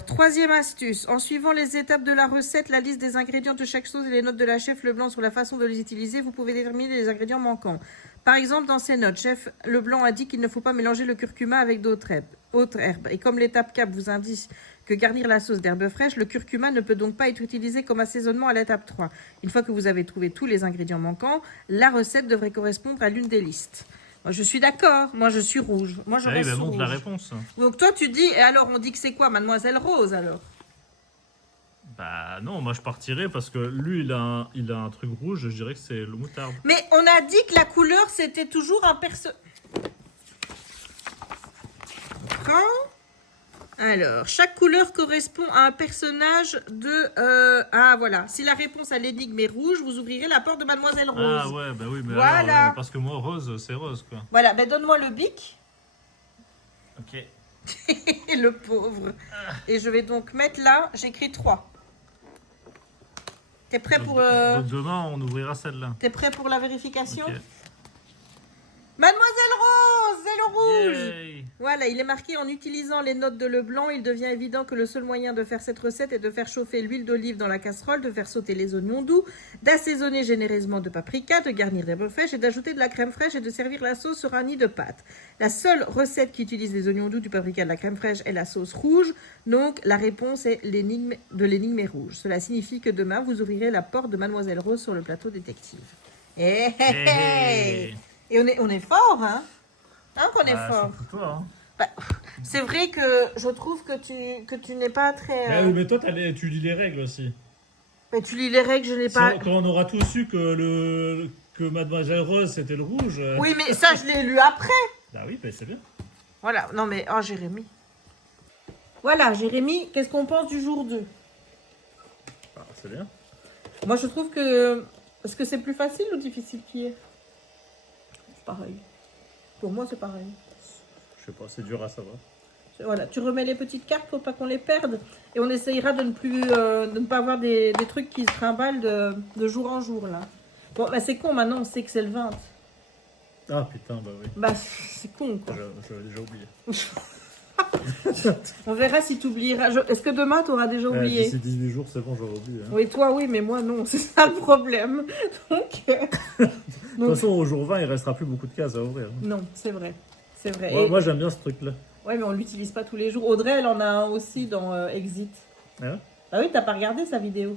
Troisième astuce. En suivant les étapes de la recette, la liste des ingrédients de chaque sauce et les notes de la chef Leblanc sur la façon de les utiliser, vous pouvez déterminer les ingrédients manquants. Par exemple, dans ses notes, chef Leblanc a dit qu'il ne faut pas mélanger le curcuma avec d'autres herbes. Et comme l'étape 4 vous indique que garnir la sauce d'herbes fraîches, le curcuma ne peut donc pas être utilisé comme assaisonnement à l'étape 3. Une fois que vous avez trouvé tous les ingrédients manquants, la recette devrait correspondre à l'une des listes. Moi, je suis d'accord. Moi, je suis rouge. Moi, je reste montre rouge. la réponse. Donc, toi, tu dis... Et alors, on dit que c'est quoi, Mademoiselle Rose, alors? Bah non, moi je partirais parce que lui, il a un truc rouge, je dirais que c'est le moutarde. Mais on a dit que la couleur, c'était toujours un perso... Alors, chaque couleur correspond à un personnage de... Ah, voilà. Si la réponse à l'énigme est rouge, vous ouvrirez la porte de Mademoiselle Rose. Ah ouais, bah oui, mais voilà. alors, parce que moi, rose, c'est rose, quoi. Voilà, ben donne-moi le bic. Ok. Le pauvre. Et je vais donc mettre là, j'écris 3. T'es prêt pour... Donc demain, on ouvrira celle-là. T'es prêt pour la vérification? Ok. Mademoiselle Rose, c'est le rouge. Yay. Voilà, il est marqué en utilisant les notes de Leblanc, il devient évident que le seul moyen de faire cette recette est de faire chauffer l'huile d'olive dans la casserole, de faire sauter les oignons doux, d'assaisonner généreusement de paprika, de garnir d'herbes fraîches et d'ajouter de la crème fraîche et de servir la sauce sur un nid de pâte. La seule recette qui utilise les oignons doux, du paprika, de la crème fraîche est la sauce rouge, donc la réponse est l'énigme est rouge. Cela signifie que demain, vous ouvrirez la porte de Mademoiselle Rose sur le plateau détective. Hey, hey, hey. Et on est fort, hein? Hein qu'on est fort. Toi, hein. Bah, c'est vrai que je trouve que tu n'es pas très... Mais toi, tu lis les règles aussi. Mais tu lis les règles, je n'ai pas... Quand on aura tous su que Mademoiselle Rose, c'était le rouge... Oui, mais ça, je l'ai lu après. Bah oui, bah c'est bien. Voilà, non mais... Oh, Jérémy. Voilà, Jérémy, qu'est-ce qu'on pense du jour 2? Ah, c'est bien. Moi, je trouve que... Est-ce que c'est plus facile ou difficile qu'hier? C'est pareil. Pour moi, c'est pareil. Je sais pas, c'est dur à savoir. Voilà, tu remets les petites cartes pour pas qu'on les perde. Et on essayera de ne pas avoir des trucs qui se trimballent de jour en jour, là. Bon, bah c'est con, maintenant, on sait que c'est le 20. Ah putain, bah oui. Bah, c'est con, quoi. J'avais déjà oublié. On verra si tu oublieras. Est-ce que demain, tu auras déjà oublié? D'ici 18 jours, c'est bon, j'aurais oublié. Hein. Oui, toi, oui, mais moi, non. C'est ça le problème. Donc, De toute façon, au jour 20, il restera plus beaucoup de cases à ouvrir. Hein. non, c'est vrai. C'est vrai. Moi, moi j'aime bien ce truc-là. Ouais, mais on l'utilise pas tous les jours. Audrey, elle en a un aussi dans Exit. Ah ouais? Ah oui, t'as pas regardé sa vidéo?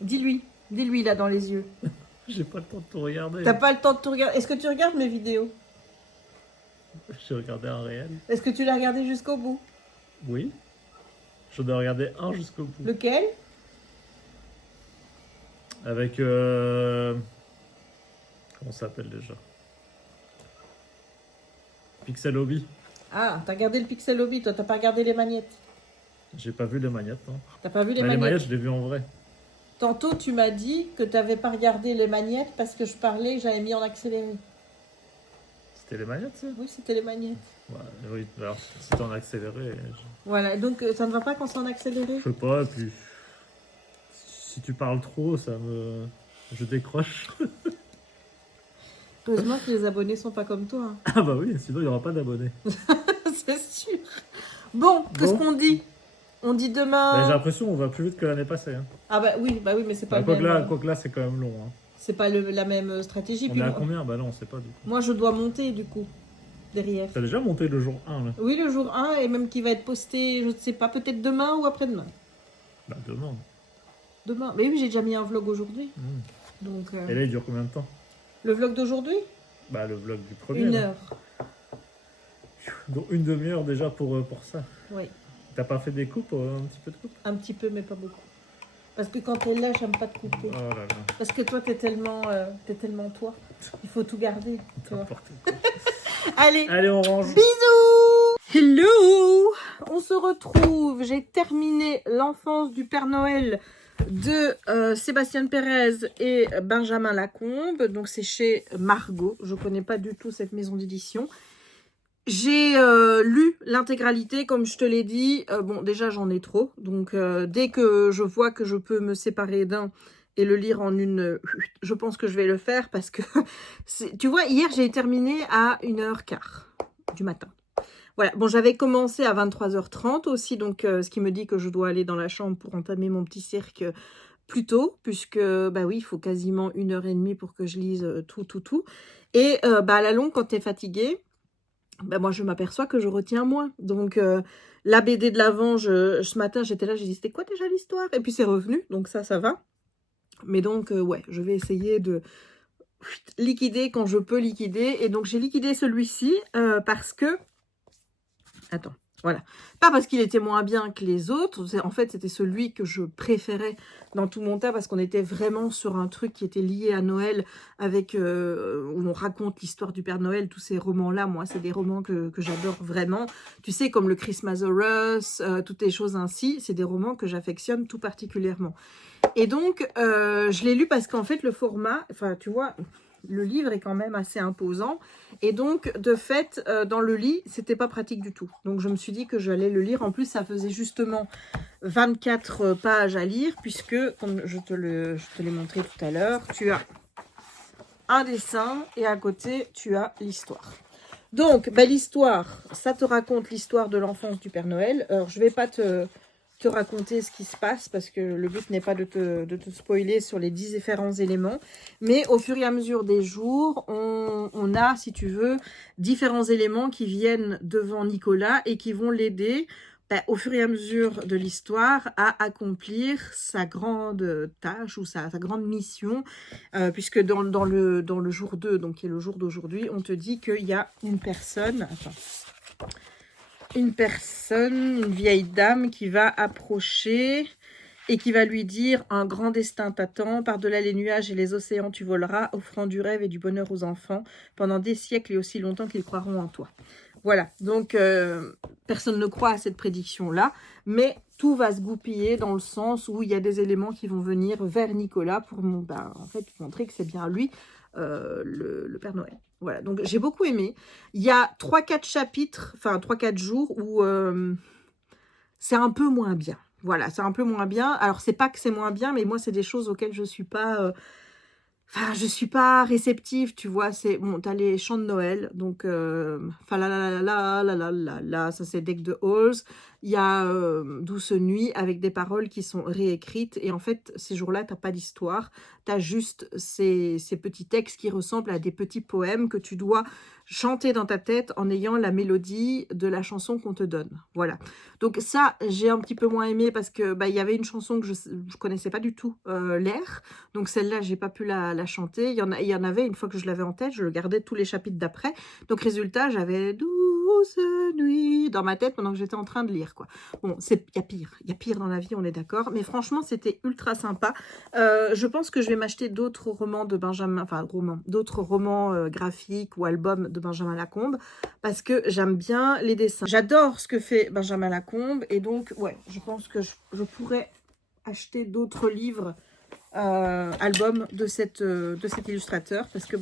Dis-lui. Dis-lui, là, dans les yeux. J'ai pas le temps de tout regarder. T'as pas le temps de tout regarder. Est-ce que tu regardes mes vidéos? J'ai regardé un réel. Est-ce que tu l'as regardé jusqu'au bout? Oui. J'en ai regardé un jusqu'au bout. Lequel? Avec... Comment ça s'appelle déjà? Pixel Hobby. Ah, t'as regardé le Pixel Hobby, toi, t'as pas regardé les magnettes. J'ai pas vu les magnettes. Hein. T'as pas vu les Mais les magnettes? magnettes, je l'ai vu en vrai. Tantôt, tu m'as dit que t'avais pas regardé les magnettes parce que je parlais, j'avais mis en accéléré. C'était les magnettes, ça? Oui, c'était les magnettes. Ouais, oui, alors si t'en as accéléré, Voilà, donc ça ne va pas quand c'est en accéléré? je sais pas, et puis si tu parles trop, je décroche. Heureusement que les abonnés sont pas comme toi. Ah bah oui, sinon il y aura pas d'abonnés. C'est sûr. Bon, qu'est-ce Bon. qu'on dit? On dit Bah, demain. j'ai l'impression qu'on va plus vite que l'année passée. Hein. Ah bah oui, mais c'est pas Bah, le même. quoi que là, c'est quand même long. Hein. C'est pas la même stratégie. On Puis est à moi, combien? Bah non, on sait pas du coup. moi, je dois monter du coup derrière. T'as déjà monté le jour 1 là? Oui, le jour 1 et même qui va être posté, je ne sais pas, peut-être demain ou après-demain. Bah demain. Demain. Mais oui, j'ai déjà mis un vlog aujourd'hui. Mmh. Donc Et là, il dure combien de temps? le vlog d'aujourd'hui, Bah le vlog du premier. 1 là. heure. Donc une demi-heure déjà pour ça. Oui, T'as pas fait des coupes, un petit peu de coupe? un petit peu, mais pas beaucoup. Parce que quand t'es là, j'aime pas te couper. Oh là là, Parce que toi, t'es tellement toi. Il faut tout garder. Tu vois. n'importe quoi. Allez, Allez, on range. bisous. Hello. On se retrouve. J'ai terminé l'enfance du Père Noël de Sébastien Pérez et Benjamin Lacombe. Donc c'est chez Margot. Je connais pas du tout cette maison d'édition. J'ai lu l'intégralité, comme je te l'ai dit. Bon, déjà, j'en ai trop. Donc, dès que je vois que je peux me séparer d'un et le lire en une... je pense que je vais le faire parce que... tu vois, hier, j'ai terminé à 1h15 du matin. Voilà. Bon, j'avais commencé à 23h30 aussi. Donc, ce qui me dit que je dois aller dans la chambre pour entamer mon petit cercle plus tôt. Puisque, bah oui, il faut quasiment 1h30 pour que je lise tout. Et bah, à la longue, quand tu es fatigué... Ben moi, je m'aperçois que je retiens moins. Donc, la BD de l'avant, ce matin, j'étais là, j'ai dit, c'était quoi déjà l'histoire? Et puis, c'est revenu, donc ça va. Mais donc, ouais, je vais essayer de liquider quand je peux liquider. Et donc, j'ai liquidé celui-ci parce que... Attends, voilà. Pas parce qu'il était moins bien que les autres. En fait, c'était celui que je préférais dans tout mon tas parce qu'on était vraiment sur un truc qui était lié à Noël avec où on raconte l'histoire du Père Noël. Tous ces romans-là, moi, c'est des romans que j'adore vraiment. Tu sais, comme le Christmas or Us, toutes les choses ainsi. C'est des romans que j'affectionne tout particulièrement. Et donc, je l'ai lu parce qu'en fait, le format, enfin, tu vois... Le livre est quand même assez imposant. Et donc, de fait, dans le lit, c'était pas pratique du tout. Donc, je me suis dit que j'allais le lire. En plus, ça faisait justement 24 pages à lire, puisque, comme je te l'ai montré tout à l'heure, tu as un dessin et à côté, tu as l'histoire. Donc, bah, l'histoire, ça te raconte l'histoire de l'enfance du Père Noël. Alors, je vais pas te raconter ce qui se passe parce que le but n'est pas de te spoiler sur les 10 différents éléments, mais au fur et à mesure des jours, on a, si tu veux, différents éléments qui viennent devant Nicolas et qui vont l'aider au fur et à mesure de l'histoire à accomplir sa grande tâche ou sa grande mission, puisque dans le jour 2, donc qui est le jour d'aujourd'hui, on te dit qu'il y a une personne... Attends. Une vieille dame qui va approcher et qui va lui dire « Un grand destin t'attend, par-delà les nuages et les océans tu voleras, offrant du rêve et du bonheur aux enfants, pendant des siècles et aussi longtemps qu'ils croiront en toi. » Voilà, donc personne ne croit à cette prédiction-là, mais tout va se goupiller dans le sens où il y a des éléments qui vont venir vers Nicolas pour en fait, montrer que c'est bien lui, le Père Noël. Voilà, donc j'ai beaucoup aimé. Il y a 3-4 chapitres, enfin 3-4 jours où c'est un peu moins bien. Voilà, c'est un peu moins bien. Alors, c'est pas que c'est moins bien, mais moi, c'est des choses auxquelles je suis pas... Enfin, je suis pas réceptive, tu vois. C'est bon, t'as les chants de Noël, donc enfin la, ça c'est Deck de Halls. Il y a Douce Nuit avec des paroles qui sont réécrites et en fait ces jours-là t'as pas d'histoire, t'as juste ces petits textes qui ressemblent à des petits poèmes que tu dois chanter dans ta tête en ayant la mélodie de la chanson qu'on te donne. Voilà. Donc ça j'ai un petit peu moins aimé parce que il y avait une chanson que je connaissais pas du tout l'air. Donc celle-là, j'ai pas pu la chanter. Il y en avait, une fois que je l'avais en tête, je le gardais tous les chapitres d'après. Donc résultat, j'avais Douce Nuit dans ma tête pendant que j'étais en train de lire, quoi. Bon, il y a pire dans la vie, on est d'accord. Mais franchement, c'était ultra sympa. Je pense que je vais m'acheter d'autres romans de Benjamin, enfin d'autres romans graphiques ou albums de Benjamin Lacombe parce que j'aime bien les dessins. J'adore ce que fait Benjamin Lacombe et donc, ouais, je pense que je pourrais acheter d'autres livres album de cet illustrateur parce que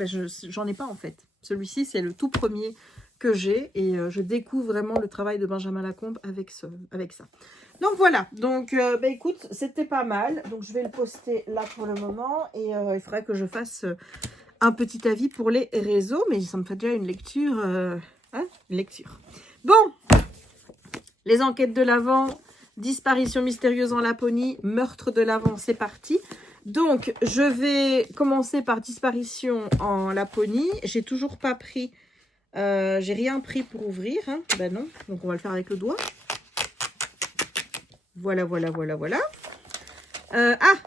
j'en ai pas en fait. Celui-ci c'est le tout premier que j'ai et je découvre vraiment le travail de Benjamin Lacombe avec ça. Donc voilà, donc écoute, c'était pas mal, donc je vais le poster là pour le moment et il faudrait que je fasse un petit avis pour les réseaux, mais ça me fait déjà une lecture, une lecture. Bon, les enquêtes de l'Avent, disparition mystérieuse en Laponie, meurtre de l'Avent, c'est parti. Donc, je vais commencer par disparition en Laponie. J'ai toujours pas pris, j'ai rien pris pour ouvrir. Hein. Ben non, donc on va le faire avec le doigt. Voilà.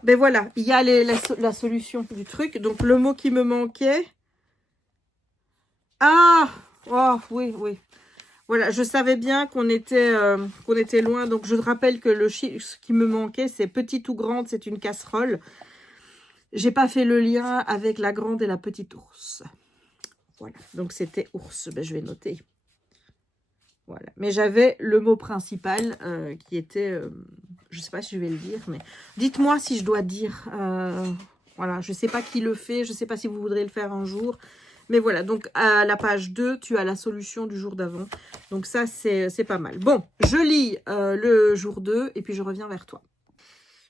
Ben voilà, il y a la solution du truc. Donc, le mot qui me manquait. Ah, oh, oui. Voilà, je savais bien qu'on était loin. Donc, je te rappelle que ce qui me manquait, c'est petite ou grande, c'est une casserole. J'ai pas fait le lien avec la grande et la petite ours. Voilà, donc c'était ours. Ben, je vais noter. Voilà, mais j'avais le mot principal qui était... je sais pas si je vais le dire, mais... Dites-moi si je dois dire... voilà, je sais pas qui le fait. Je sais pas si vous voudrez le faire un jour. Mais voilà, donc à la page 2, tu as la solution du jour d'avant. Donc ça, c'est pas mal. Bon, je lis le jour 2 et puis je reviens vers toi.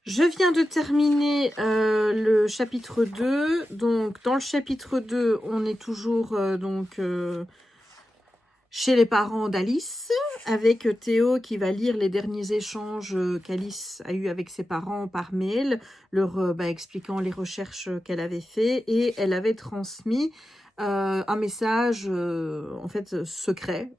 Je viens de terminer le chapitre 2. Donc, dans le chapitre 2, on est toujours chez les parents d'Alice, avec Théo qui va lire les derniers échanges qu'Alice a eu avec ses parents par mail, leur expliquant les recherches qu'elle avait fait, et elle avait transmis un message en fait secret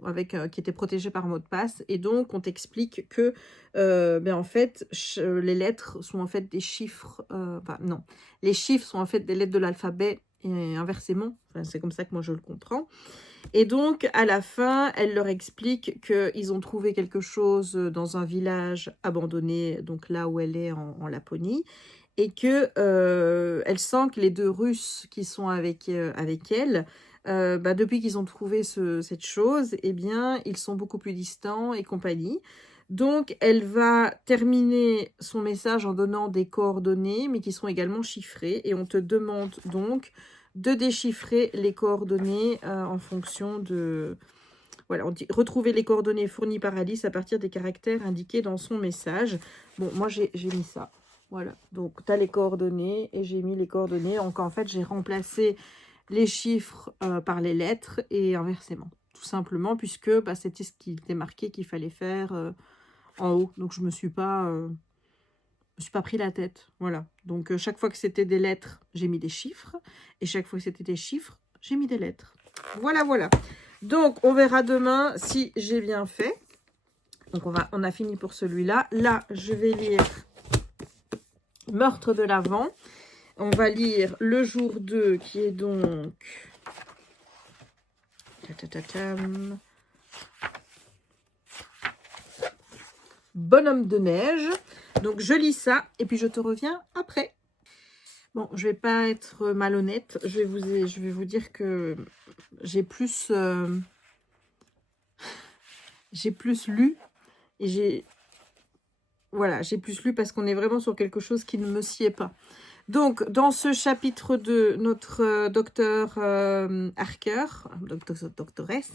qui était protégé par mot de passe, et donc on t'explique que en fait les lettres sont en fait des chiffres, enfin non, les chiffres sont en fait des lettres de l'alphabet et inversement, enfin, c'est comme ça que moi je le comprends. Et donc, à la fin, elle leur explique qu'ils ont trouvé quelque chose dans un village abandonné, donc là où elle est en Laponie, et que elle sent que les deux Russes qui sont avec elle, depuis qu'ils ont trouvé cette chose, eh bien, ils sont beaucoup plus distants et compagnie. Donc, elle va terminer son message en donnant des coordonnées, mais qui sont également chiffrées, et on te demande donc de déchiffrer les coordonnées en fonction de... Voilà, on dit retrouver les coordonnées fournies par Alice à partir des caractères indiqués dans son message. Bon, moi, j'ai mis ça. Voilà, donc tu as les coordonnées et j'ai mis les coordonnées. Donc, en fait, j'ai remplacé les chiffres par les lettres et inversement. Tout simplement, puisque c'était ce qui était marqué qu'il fallait faire en haut. Donc, je me suis pas pris la tête, voilà. Donc, chaque fois que c'était des lettres, j'ai mis des chiffres. Et chaque fois que c'était des chiffres, j'ai mis des lettres. Voilà. Donc, on verra demain si j'ai bien fait. Donc, on a fini pour celui-là. Là, je vais lire Meurtre de l'Avent. On va lire le jour 2, qui est donc... Bonhomme de neige. Donc, je lis ça et puis je te reviens après. Bon, je vais pas être malhonnête. Je vais vous dire que j'ai plus... j'ai plus lu. Et j'ai... Voilà, j'ai plus lu parce qu'on est vraiment sur quelque chose qui ne me sied pas. Donc, dans ce chapitre 2, notre docteur Harker, doctoresse,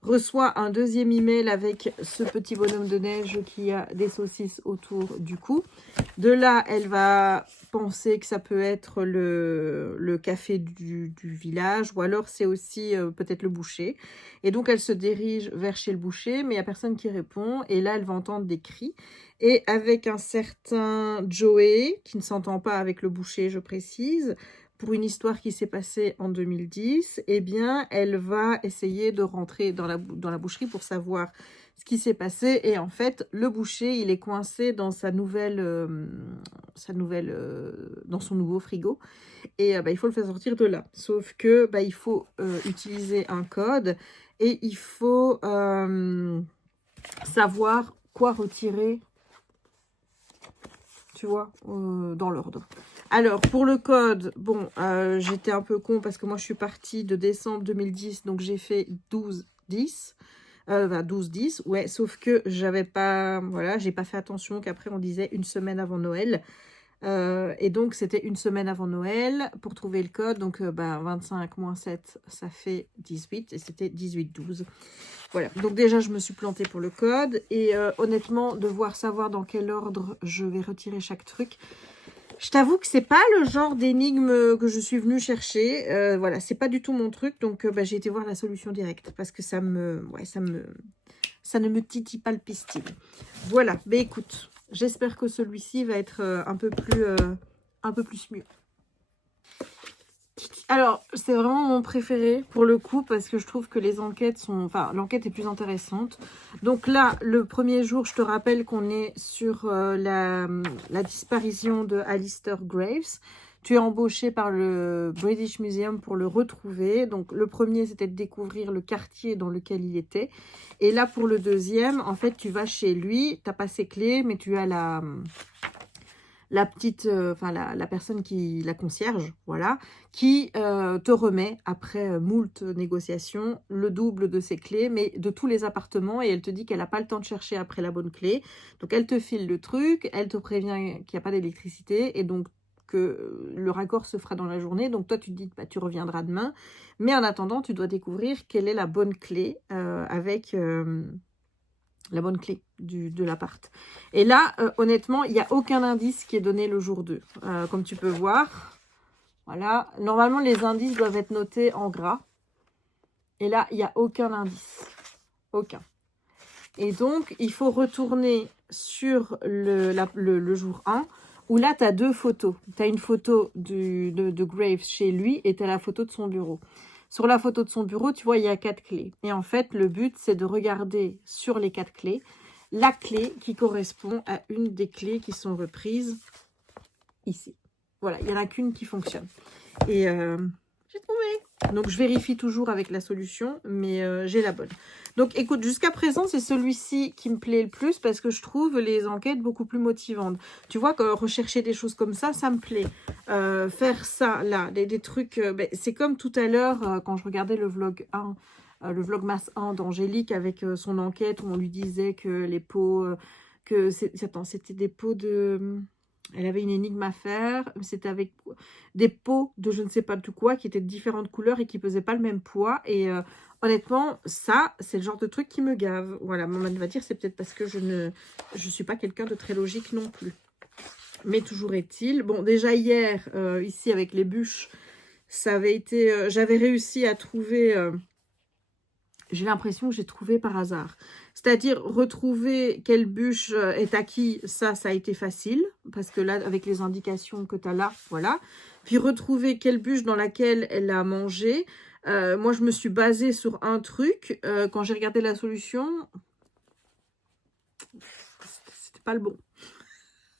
reçoit un deuxième email avec ce petit bonhomme de neige qui a des saucisses autour du cou. De là, elle va penser que ça peut être le café du village, ou alors c'est aussi peut-être le boucher. Et donc, elle se dirige vers chez le boucher, mais il n'y a personne qui répond. Et là, elle va entendre des cris. Et avec un certain Joey, qui ne s'entend pas avec le boucher, je précise, pour une histoire qui s'est passée en 2010, eh bien, elle va essayer de rentrer dans la boucherie pour savoir ce qui s'est passé. Et en fait, le boucher, il est coincé dans dans son nouveau frigo. Et il faut le faire sortir de là. Sauf que il faut utiliser un code et il faut savoir quoi retirer, tu vois, dans l'ordre. Alors, pour le code, bon, j'étais un peu con parce que moi, je suis partie de décembre 2010, donc j'ai fait 12-10. 12-10, ouais, sauf que j'avais pas, voilà, j'ai pas fait attention qu'après, on disait une semaine avant Noël. Et donc, c'était une semaine avant Noël pour trouver le code. Donc, 25 moins 7, ça fait 18. Et c'était 18-12. Voilà. Donc, déjà, je me suis plantée pour le code. Et honnêtement, devoir savoir dans quel ordre je vais retirer chaque truc, je t'avoue que c'est pas le genre d'énigme que je suis venue chercher. Voilà, c'est pas du tout mon truc. Donc, j'ai été voir la solution directe parce que ça ne me titille pas le pistil. Voilà. Mais écoute, j'espère que celui-ci va être un peu plus mieux. Alors, c'est vraiment mon préféré pour le coup parce que je trouve que les enquêtes sont... Enfin, l'enquête est plus intéressante. Donc là, le premier jour, je te rappelle qu'on est sur la disparition de Alistair Graves. Tu es embauché par le British Museum pour le retrouver. Donc, le premier, c'était de découvrir le quartier dans lequel il était. Et là, pour le deuxième, en fait, tu vas chez lui. Tu n'as pas ses clés, mais tu as la petite, la personne la concierge, voilà, qui te remet, après moult négociations, le double de ses clés, mais de tous les appartements, et elle te dit qu'elle n'a pas le temps de chercher après la bonne clé. Donc, elle te file le truc, elle te prévient qu'il n'y a pas d'électricité, et donc que le raccord se fera dans la journée. Donc, toi, tu te dis, tu reviendras demain. Mais en attendant, tu dois découvrir quelle est la bonne clé avec... la bonne clé de l'appart. Et là, honnêtement, il n'y a aucun indice qui est donné le jour 2. Comme tu peux voir, voilà. Normalement, les indices doivent être notés en gras. Et là, il n'y a aucun indice. Aucun. Et donc, il faut retourner sur le jour 1, où là, tu as 2 photos. Tu as une photo de Graves chez lui et tu as la photo de son bureau. Sur la photo de son bureau, tu vois, il y a 4 clés. Et en fait, le but, c'est de regarder sur les 4 clés la clé qui correspond à une des clés qui sont reprises ici. Voilà, il n'y en a qu'une qui fonctionne. Et j'ai trouvé. Donc, je vérifie toujours avec la solution, mais j'ai la bonne. Donc, écoute, jusqu'à présent, c'est celui-ci qui me plaît le plus parce que je trouve les enquêtes beaucoup plus motivantes. Tu vois, que rechercher des choses comme ça me plaît. Faire ça, là, des trucs... c'est comme tout à l'heure, quand je regardais le vlog 1, le vlogmas 1 d'Angélique avec son enquête où on lui disait que les pots... c'était des pots de... Elle avait une énigme à faire, c'était avec des pots de je ne sais pas de quoi qui étaient de différentes couleurs et qui ne pesaient pas le même poids. Et honnêtement, ça, c'est le genre de truc qui me gave. Voilà, maman va dire, c'est peut-être parce que je ne suis pas quelqu'un de très logique non plus. Mais toujours est-il. Bon, déjà hier, ici avec les bûches, ça avait été... j'avais réussi à trouver... j'ai l'impression que j'ai trouvé par hasard. C'est-à-dire, retrouver quelle bûche est à qui, ça a été facile. Parce que là, avec les indications que tu as là, voilà. Puis, retrouver quelle bûche dans laquelle elle a mangé. Moi, je me suis basée sur un truc. Quand j'ai regardé la solution, c'était pas le bon.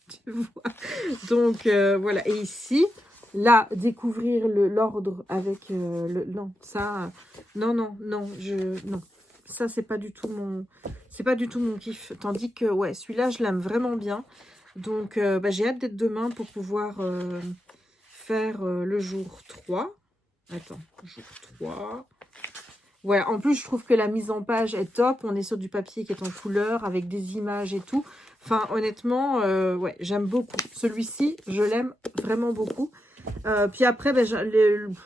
Tu vois. Donc, voilà. Et ici... Là, découvrir l'ordre avec non, ça, non, ça c'est pas du tout mon kiff. Tandis que ouais, celui-là je l'aime vraiment bien. Donc j'ai hâte d'être demain pour pouvoir faire le jour 3. Attends, jour 3. Voilà, en plus, je trouve que la mise en page est top. On est sur du papier qui est en couleur, avec des images et tout. Enfin, honnêtement, ouais, j'aime beaucoup. Celui-ci, je l'aime vraiment beaucoup. Puis après, ben,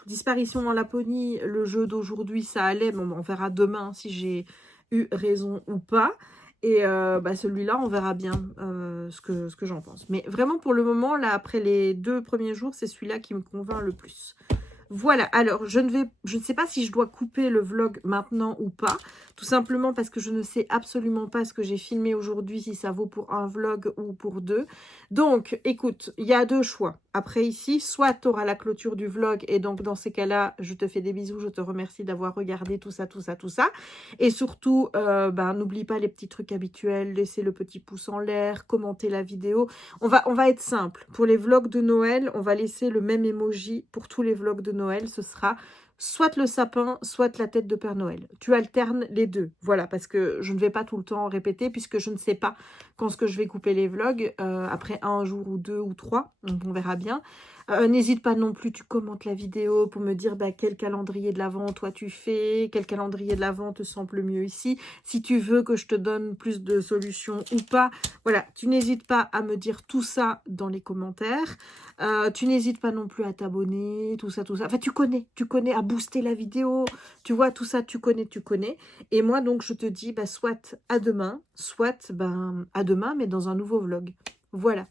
Disparition en Laponie, le jeu d'aujourd'hui, ça allait. Bon, on verra demain si j'ai eu raison ou pas. Et celui-là, on verra bien ce que j'en pense. Mais vraiment, pour le moment, là, après les 2 premiers jours, c'est celui-là qui me convainc le plus. Voilà, alors je ne sais pas si je dois couper le vlog maintenant ou pas, tout simplement parce que je ne sais absolument pas ce que j'ai filmé aujourd'hui, si ça vaut pour un vlog ou pour 2. Donc, écoute, il y a 2 choix. Après ici, soit tu auras la clôture du vlog, et donc dans ces cas-là, je te fais des bisous, je te remercie d'avoir regardé tout ça, tout ça, tout ça. Et surtout, n'oublie pas les petits trucs habituels, laisser le petit pouce en l'air, commenter la vidéo. On va être simple. Pour les vlogs de Noël, on va laisser le même emoji pour tous les vlogs de Noël. Ce sera soit le sapin, soit la tête de Père Noël. Tu alternes les deux. Voilà, parce que je ne vais pas tout le temps répéter, puisque je ne sais pas quand est-ce que je vais couper les vlogs, après 1 jour ou 2 ou 3. Donc on verra bien. N'hésite pas non plus, tu commentes la vidéo pour me dire quel calendrier de l'Avent toi tu fais, quel calendrier de l'Avent te semble mieux ici, si tu veux que je te donne plus de solutions ou pas. Voilà, tu n'hésites pas à me dire tout ça dans les commentaires. Tu n'hésites pas non plus à t'abonner, tout ça, tout ça. Enfin, tu connais, à booster la vidéo, tu vois, tout ça, tu connais. Et moi, donc, je te dis, soit à demain, soit à demain, mais dans un nouveau vlog. Voilà.